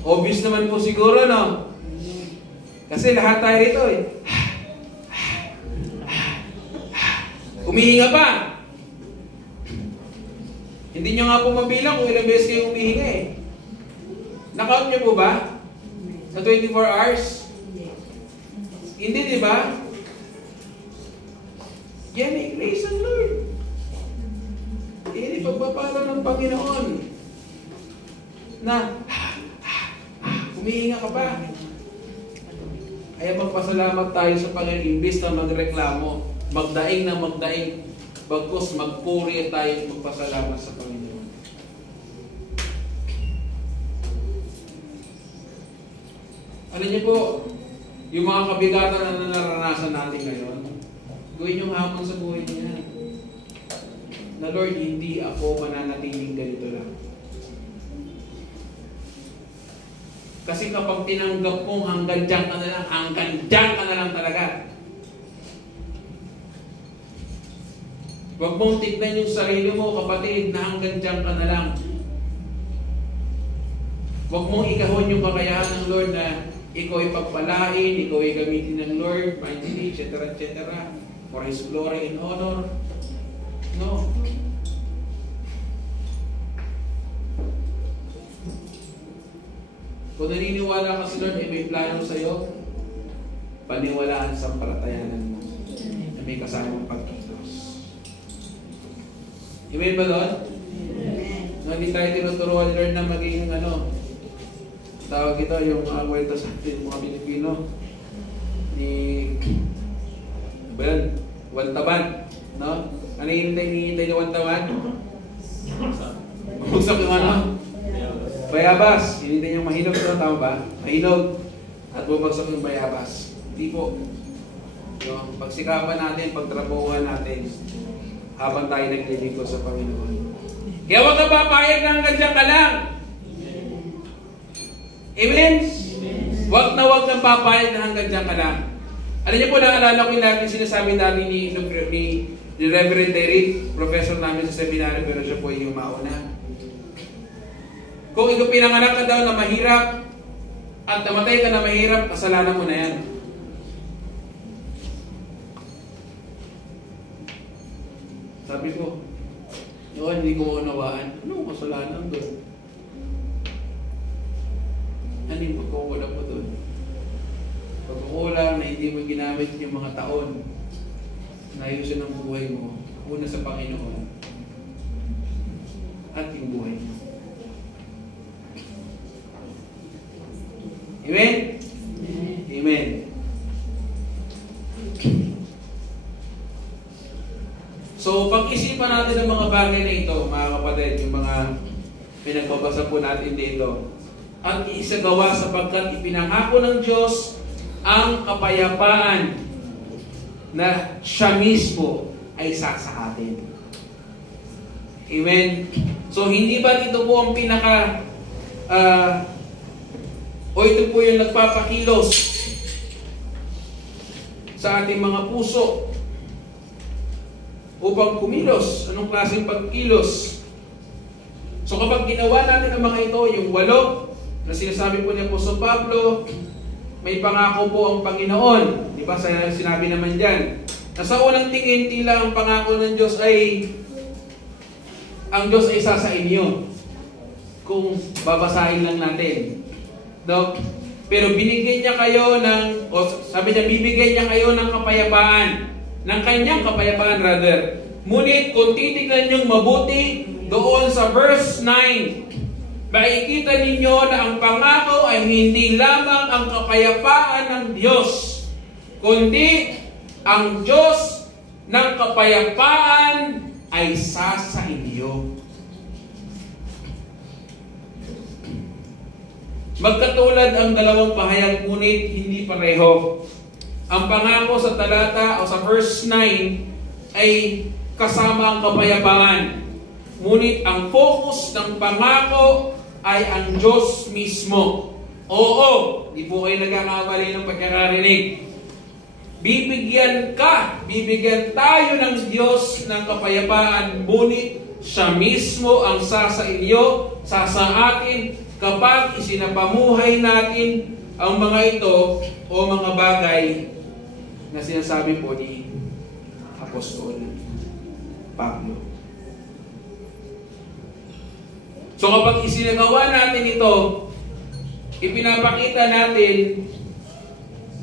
Obvious naman po siguro, no? Kasi lahat tayo rito eh. Humihinga pa. Hindi nyo nga po mabilang kung ilang beses kayo humihinga eh. Na-count nyo po ba? Sa 24 hours? Hindi, di ba? Yan eh, grace ang Lord. Yan eh, pagpapala ng Panginoon. Na, humihinga ka pa. Kaya magpasalamat tayo sa Panginoon, imbis na magreklamo, magdaing na magdaing, bagkus magpuri tayo magpasalamat sa Panginoon. Alam niyo po, yung mga kabigatan na naranasan natin ngayon, gawin yung hamon sa buhay niya. Na Lord, hindi ako mananatiling ganito lang. Kasi kapag tinanggap kong hanggang dyan ka na lang talaga. Huwag mong tignan yung sarili mo, kapatid, na hanggang dyan ka na lang. Huwag mong ikahon yung kakayahan ng Lord na ikaw ay pagpalain, ikaw ay gamitin ng Lord, mightily, etc., etc., for His glory and honor. No. Kung naniniwala ka sa Lord, may plano sa'yo, paniwalaan sa palatayanan mo na may kasamang pagkilos. Amen ba doon? No, hindi tayo tinuturuan ni Lord na maging tawag ito, yung mga kwento sa atin, mga Pilipino, ni Wantaban, no? Ano hinihintay ni Wantaban? Bumagsak yung Bayabas. Hinihintay niyang mahinog, no? Tama ba? Mahinog at bumagsak yung bayabas. Hindi po. No? Pagsikapan natin, pagtrabuhan natin, habang tayo naglilingkod sa Panginoon. Kaya huwag ka papayag na hanggang dyan ka lang. Amen? Huwag kang papayag na hanggang dyan ka lang. Alam niyo po, naalala ko yung lagi sinasabi namin ni Reverend Derek, professor namin sa seminary, pero siya po yung mauna. Kung ikaw pinanganak ka daw na mahirap at namatay ka na mahirap, kasalanan mo na yan. Sabi ko, yun, hindi ko unawaan. Ano kasalanan doon? Ano yung pagkukulang mo doon? Pagkukulang na hindi mo ginamit yung mga taon na ayusin ang buhay mo, una sa Panginoon at yung buhay mo. Amen? Amen. So, pag-isipan natin ang mga bagay na ito, mga kapatid, yung mga pinagbabasa po natin dito, at isagawa sapagkat ipinangako ng Diyos ang kapayapaan na siya mismo ay sa atin. Amen? So, hindi ba ito po ang pinaka o ito po yung nagpapakilos sa ating mga puso upang kumilos? Anong klaseng pagkilos? So kapag ginawa natin ang mga ito, yung 8 na sinasabi po ni Apostol Pablo, may pangako po ang Panginoon. Di ba? Sinabi naman dyan, na sa unang tingin tila ang pangako ng Diyos ay ang Diyos ay isa sa inyo. Kung babasahin lang natin. No? Pero binigyan niya kayo sabi niya, bibigyan niya kayo ng kapayapaan. Ng kanyang kapayapaan rather. Ngunit kung titignan niyong mabuti doon sa verse 9, makikita ninyo na ang pangako ay hindi lamang ang kapayapaan ng Diyos, kundi ang Diyos ng kapayapaan ay sasa inyo. Magkatulad ang dalawang pahayag, ngunit hindi pareho. Ang pangako sa talata o sa verse 9 ay kasama ang kapayapaan. Ngunit ang focus ng pangako ay ang Diyos mismo. Oo, di po kayo nagkakamali ng pagkakarinig. Bibigyan tayo ng Diyos ng kapayapaan, ngunit siya mismo ang sasa inyo, sasa atin, kapag isinapamuhay natin ang mga ito o mga bagay na sinasabi po ni Apostol Pablo. So kapag isinagawa natin ito, ipinapakita natin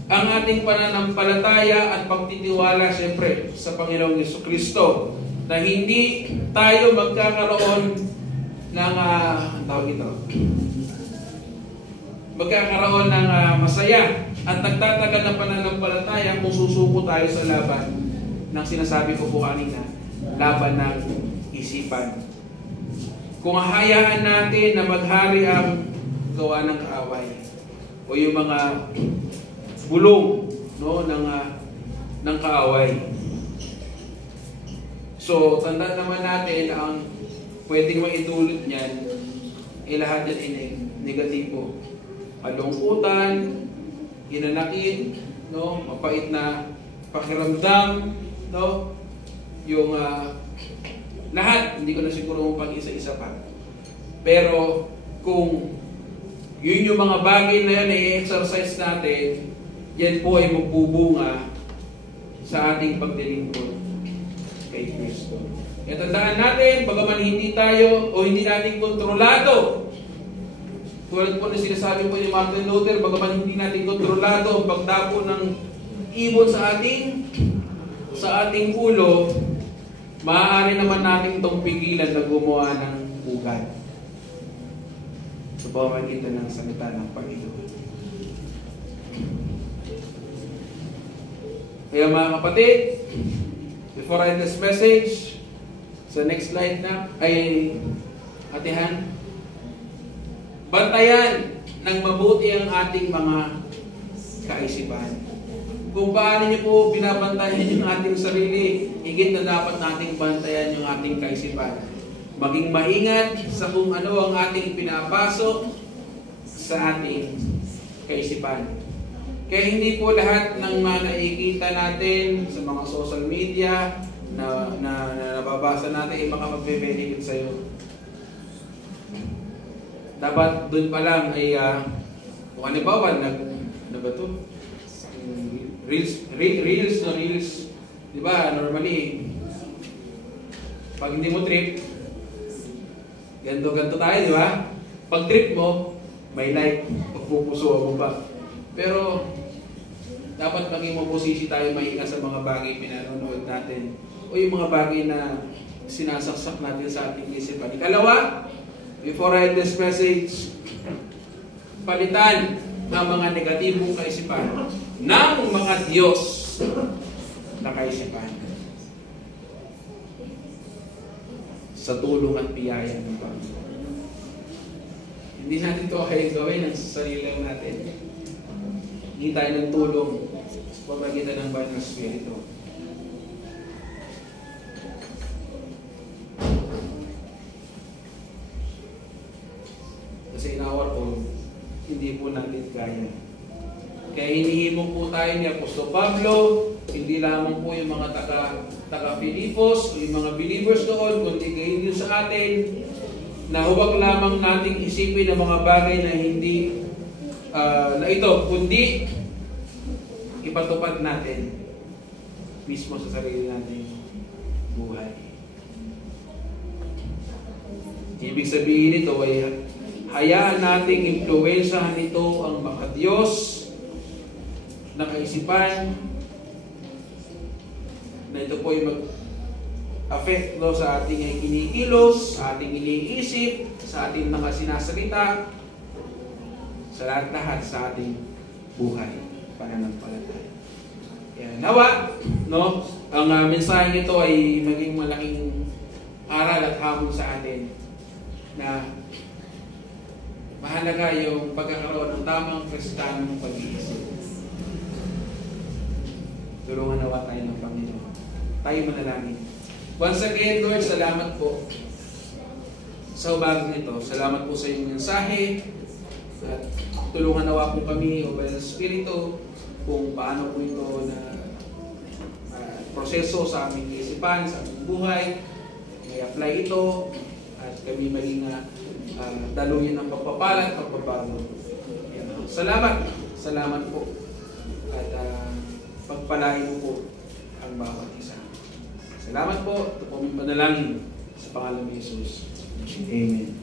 ang ating pananampalataya at pagtitiwala siyempre sa Panginoong Jesucristo na hindi tayo magkakaroon ng magkakaroon ng masaya at nagtatagal na pananampalataya kung susuko tayo sa laban ng sinasabi ko po kanina, laban ng isipan. Kung hahayaan natin na maghari ang gawa ng kaaway o yung mga bulong ng kaaway. So, tandaan naman natin ang pwedeng maitulot niyan ay lahat yan ay negatibo. Kalungkutan, hinanakit, mapait na pakiramdam, yung lahat, hindi ko na siguro pag-isa-isa pa. Pero kung yun yung mga bagay na yan i-exercise natin, yan po ay magbubunga sa ating pagdilingkod kay Kristo. Kaya tandaan natin, bagaman hindi tayo o hindi natin kontrolado, tulad po na sinasabi po ni Martin Luther, bagaman hindi natin kontrolado ang pagdapo ng ibon sa ating ulo, maaari naman natin itong pigilan na gumawa ng ugat sa pamamagitan ng salita ng Panginoon. Kaya mga kapatid, before I end this message, sa next slide na ay atihan, bantayan ng mabuti ang ating mga kaisipan. Kung paano niyo po binabantayan yung ating sarili, higit na dapat nating bantayan yung ating kaisipan. Maging maingat sa kung ano ang ating pinapasok sa ating kaisipan. Kaya hindi po lahat ng mga nakikita natin sa mga social media na nababasa natin ay makapag-benefit sa'yo. Dapat doon pa lang ay kung ano ba ba ito? Reels. Diba? Normally, pag hindi mo trip, ganto tayo, di ba? Pag trip mo, may like, pagpupuso mo pa. Pero, dapat maging mabusisi tayo maingat sa mga bagay pinanonood natin o yung mga bagay na sinasaksak natin sa ating isipan. Ikalawa, before I end this message, palitan ng mga negatibong kaisipan ng mga Diyos na kaisipan sa tulong at biyaya ng Panginoon. Hindi natin ito kaya gawin ng sarili natin. Hindi tayo ng tulong sa pamagitan ng banal na Espiritu. Kasi in our own, hindi po natin kaya. Kaya hinihimok po tayo ni Apostol Pablo, hindi lamang po yung mga taga-Filipos o yung mga believers doon, kundi gayon din sa atin, na huwag lamang nating isipin ang mga bagay na hindi na ito, kundi ipatupad natin mismo sa sarili nating buhay. Ibig sabihin ito ay hayaan nating impluwensyahan ito ang mga Diyos na kaisipan na ito po ay mag-affect sa ating kinikilos, sa ating iniisip, sa ating mga sinasalita, sa lahat-lahat sa ating buhay, pananampalataya. Yan. Nawa, no? Ang mensaheng ito ay maging malaking aral at hamon sa atin na mahalaga yung pagkakaroon ng tamang kristanong pag-iisip. Tulungan nawa tayo ng Panginoon. Tayo manalangin. Once again, Lord, salamat po sa umagang ito. Salamat po sa iyong mensahe. At tulungan nawa po kami, O Banal na Espiritu, kung paano po ito na proseso sa aming isipan, sa aming buhay. May apply ito at kami maging daluyan ng pagpapala at pagbabago. Salamat. Salamat po. At pagpalain mo po ang bawat isa. Salamat po. Ito po aming panalangin sa pangalan ni Jesus. Amen.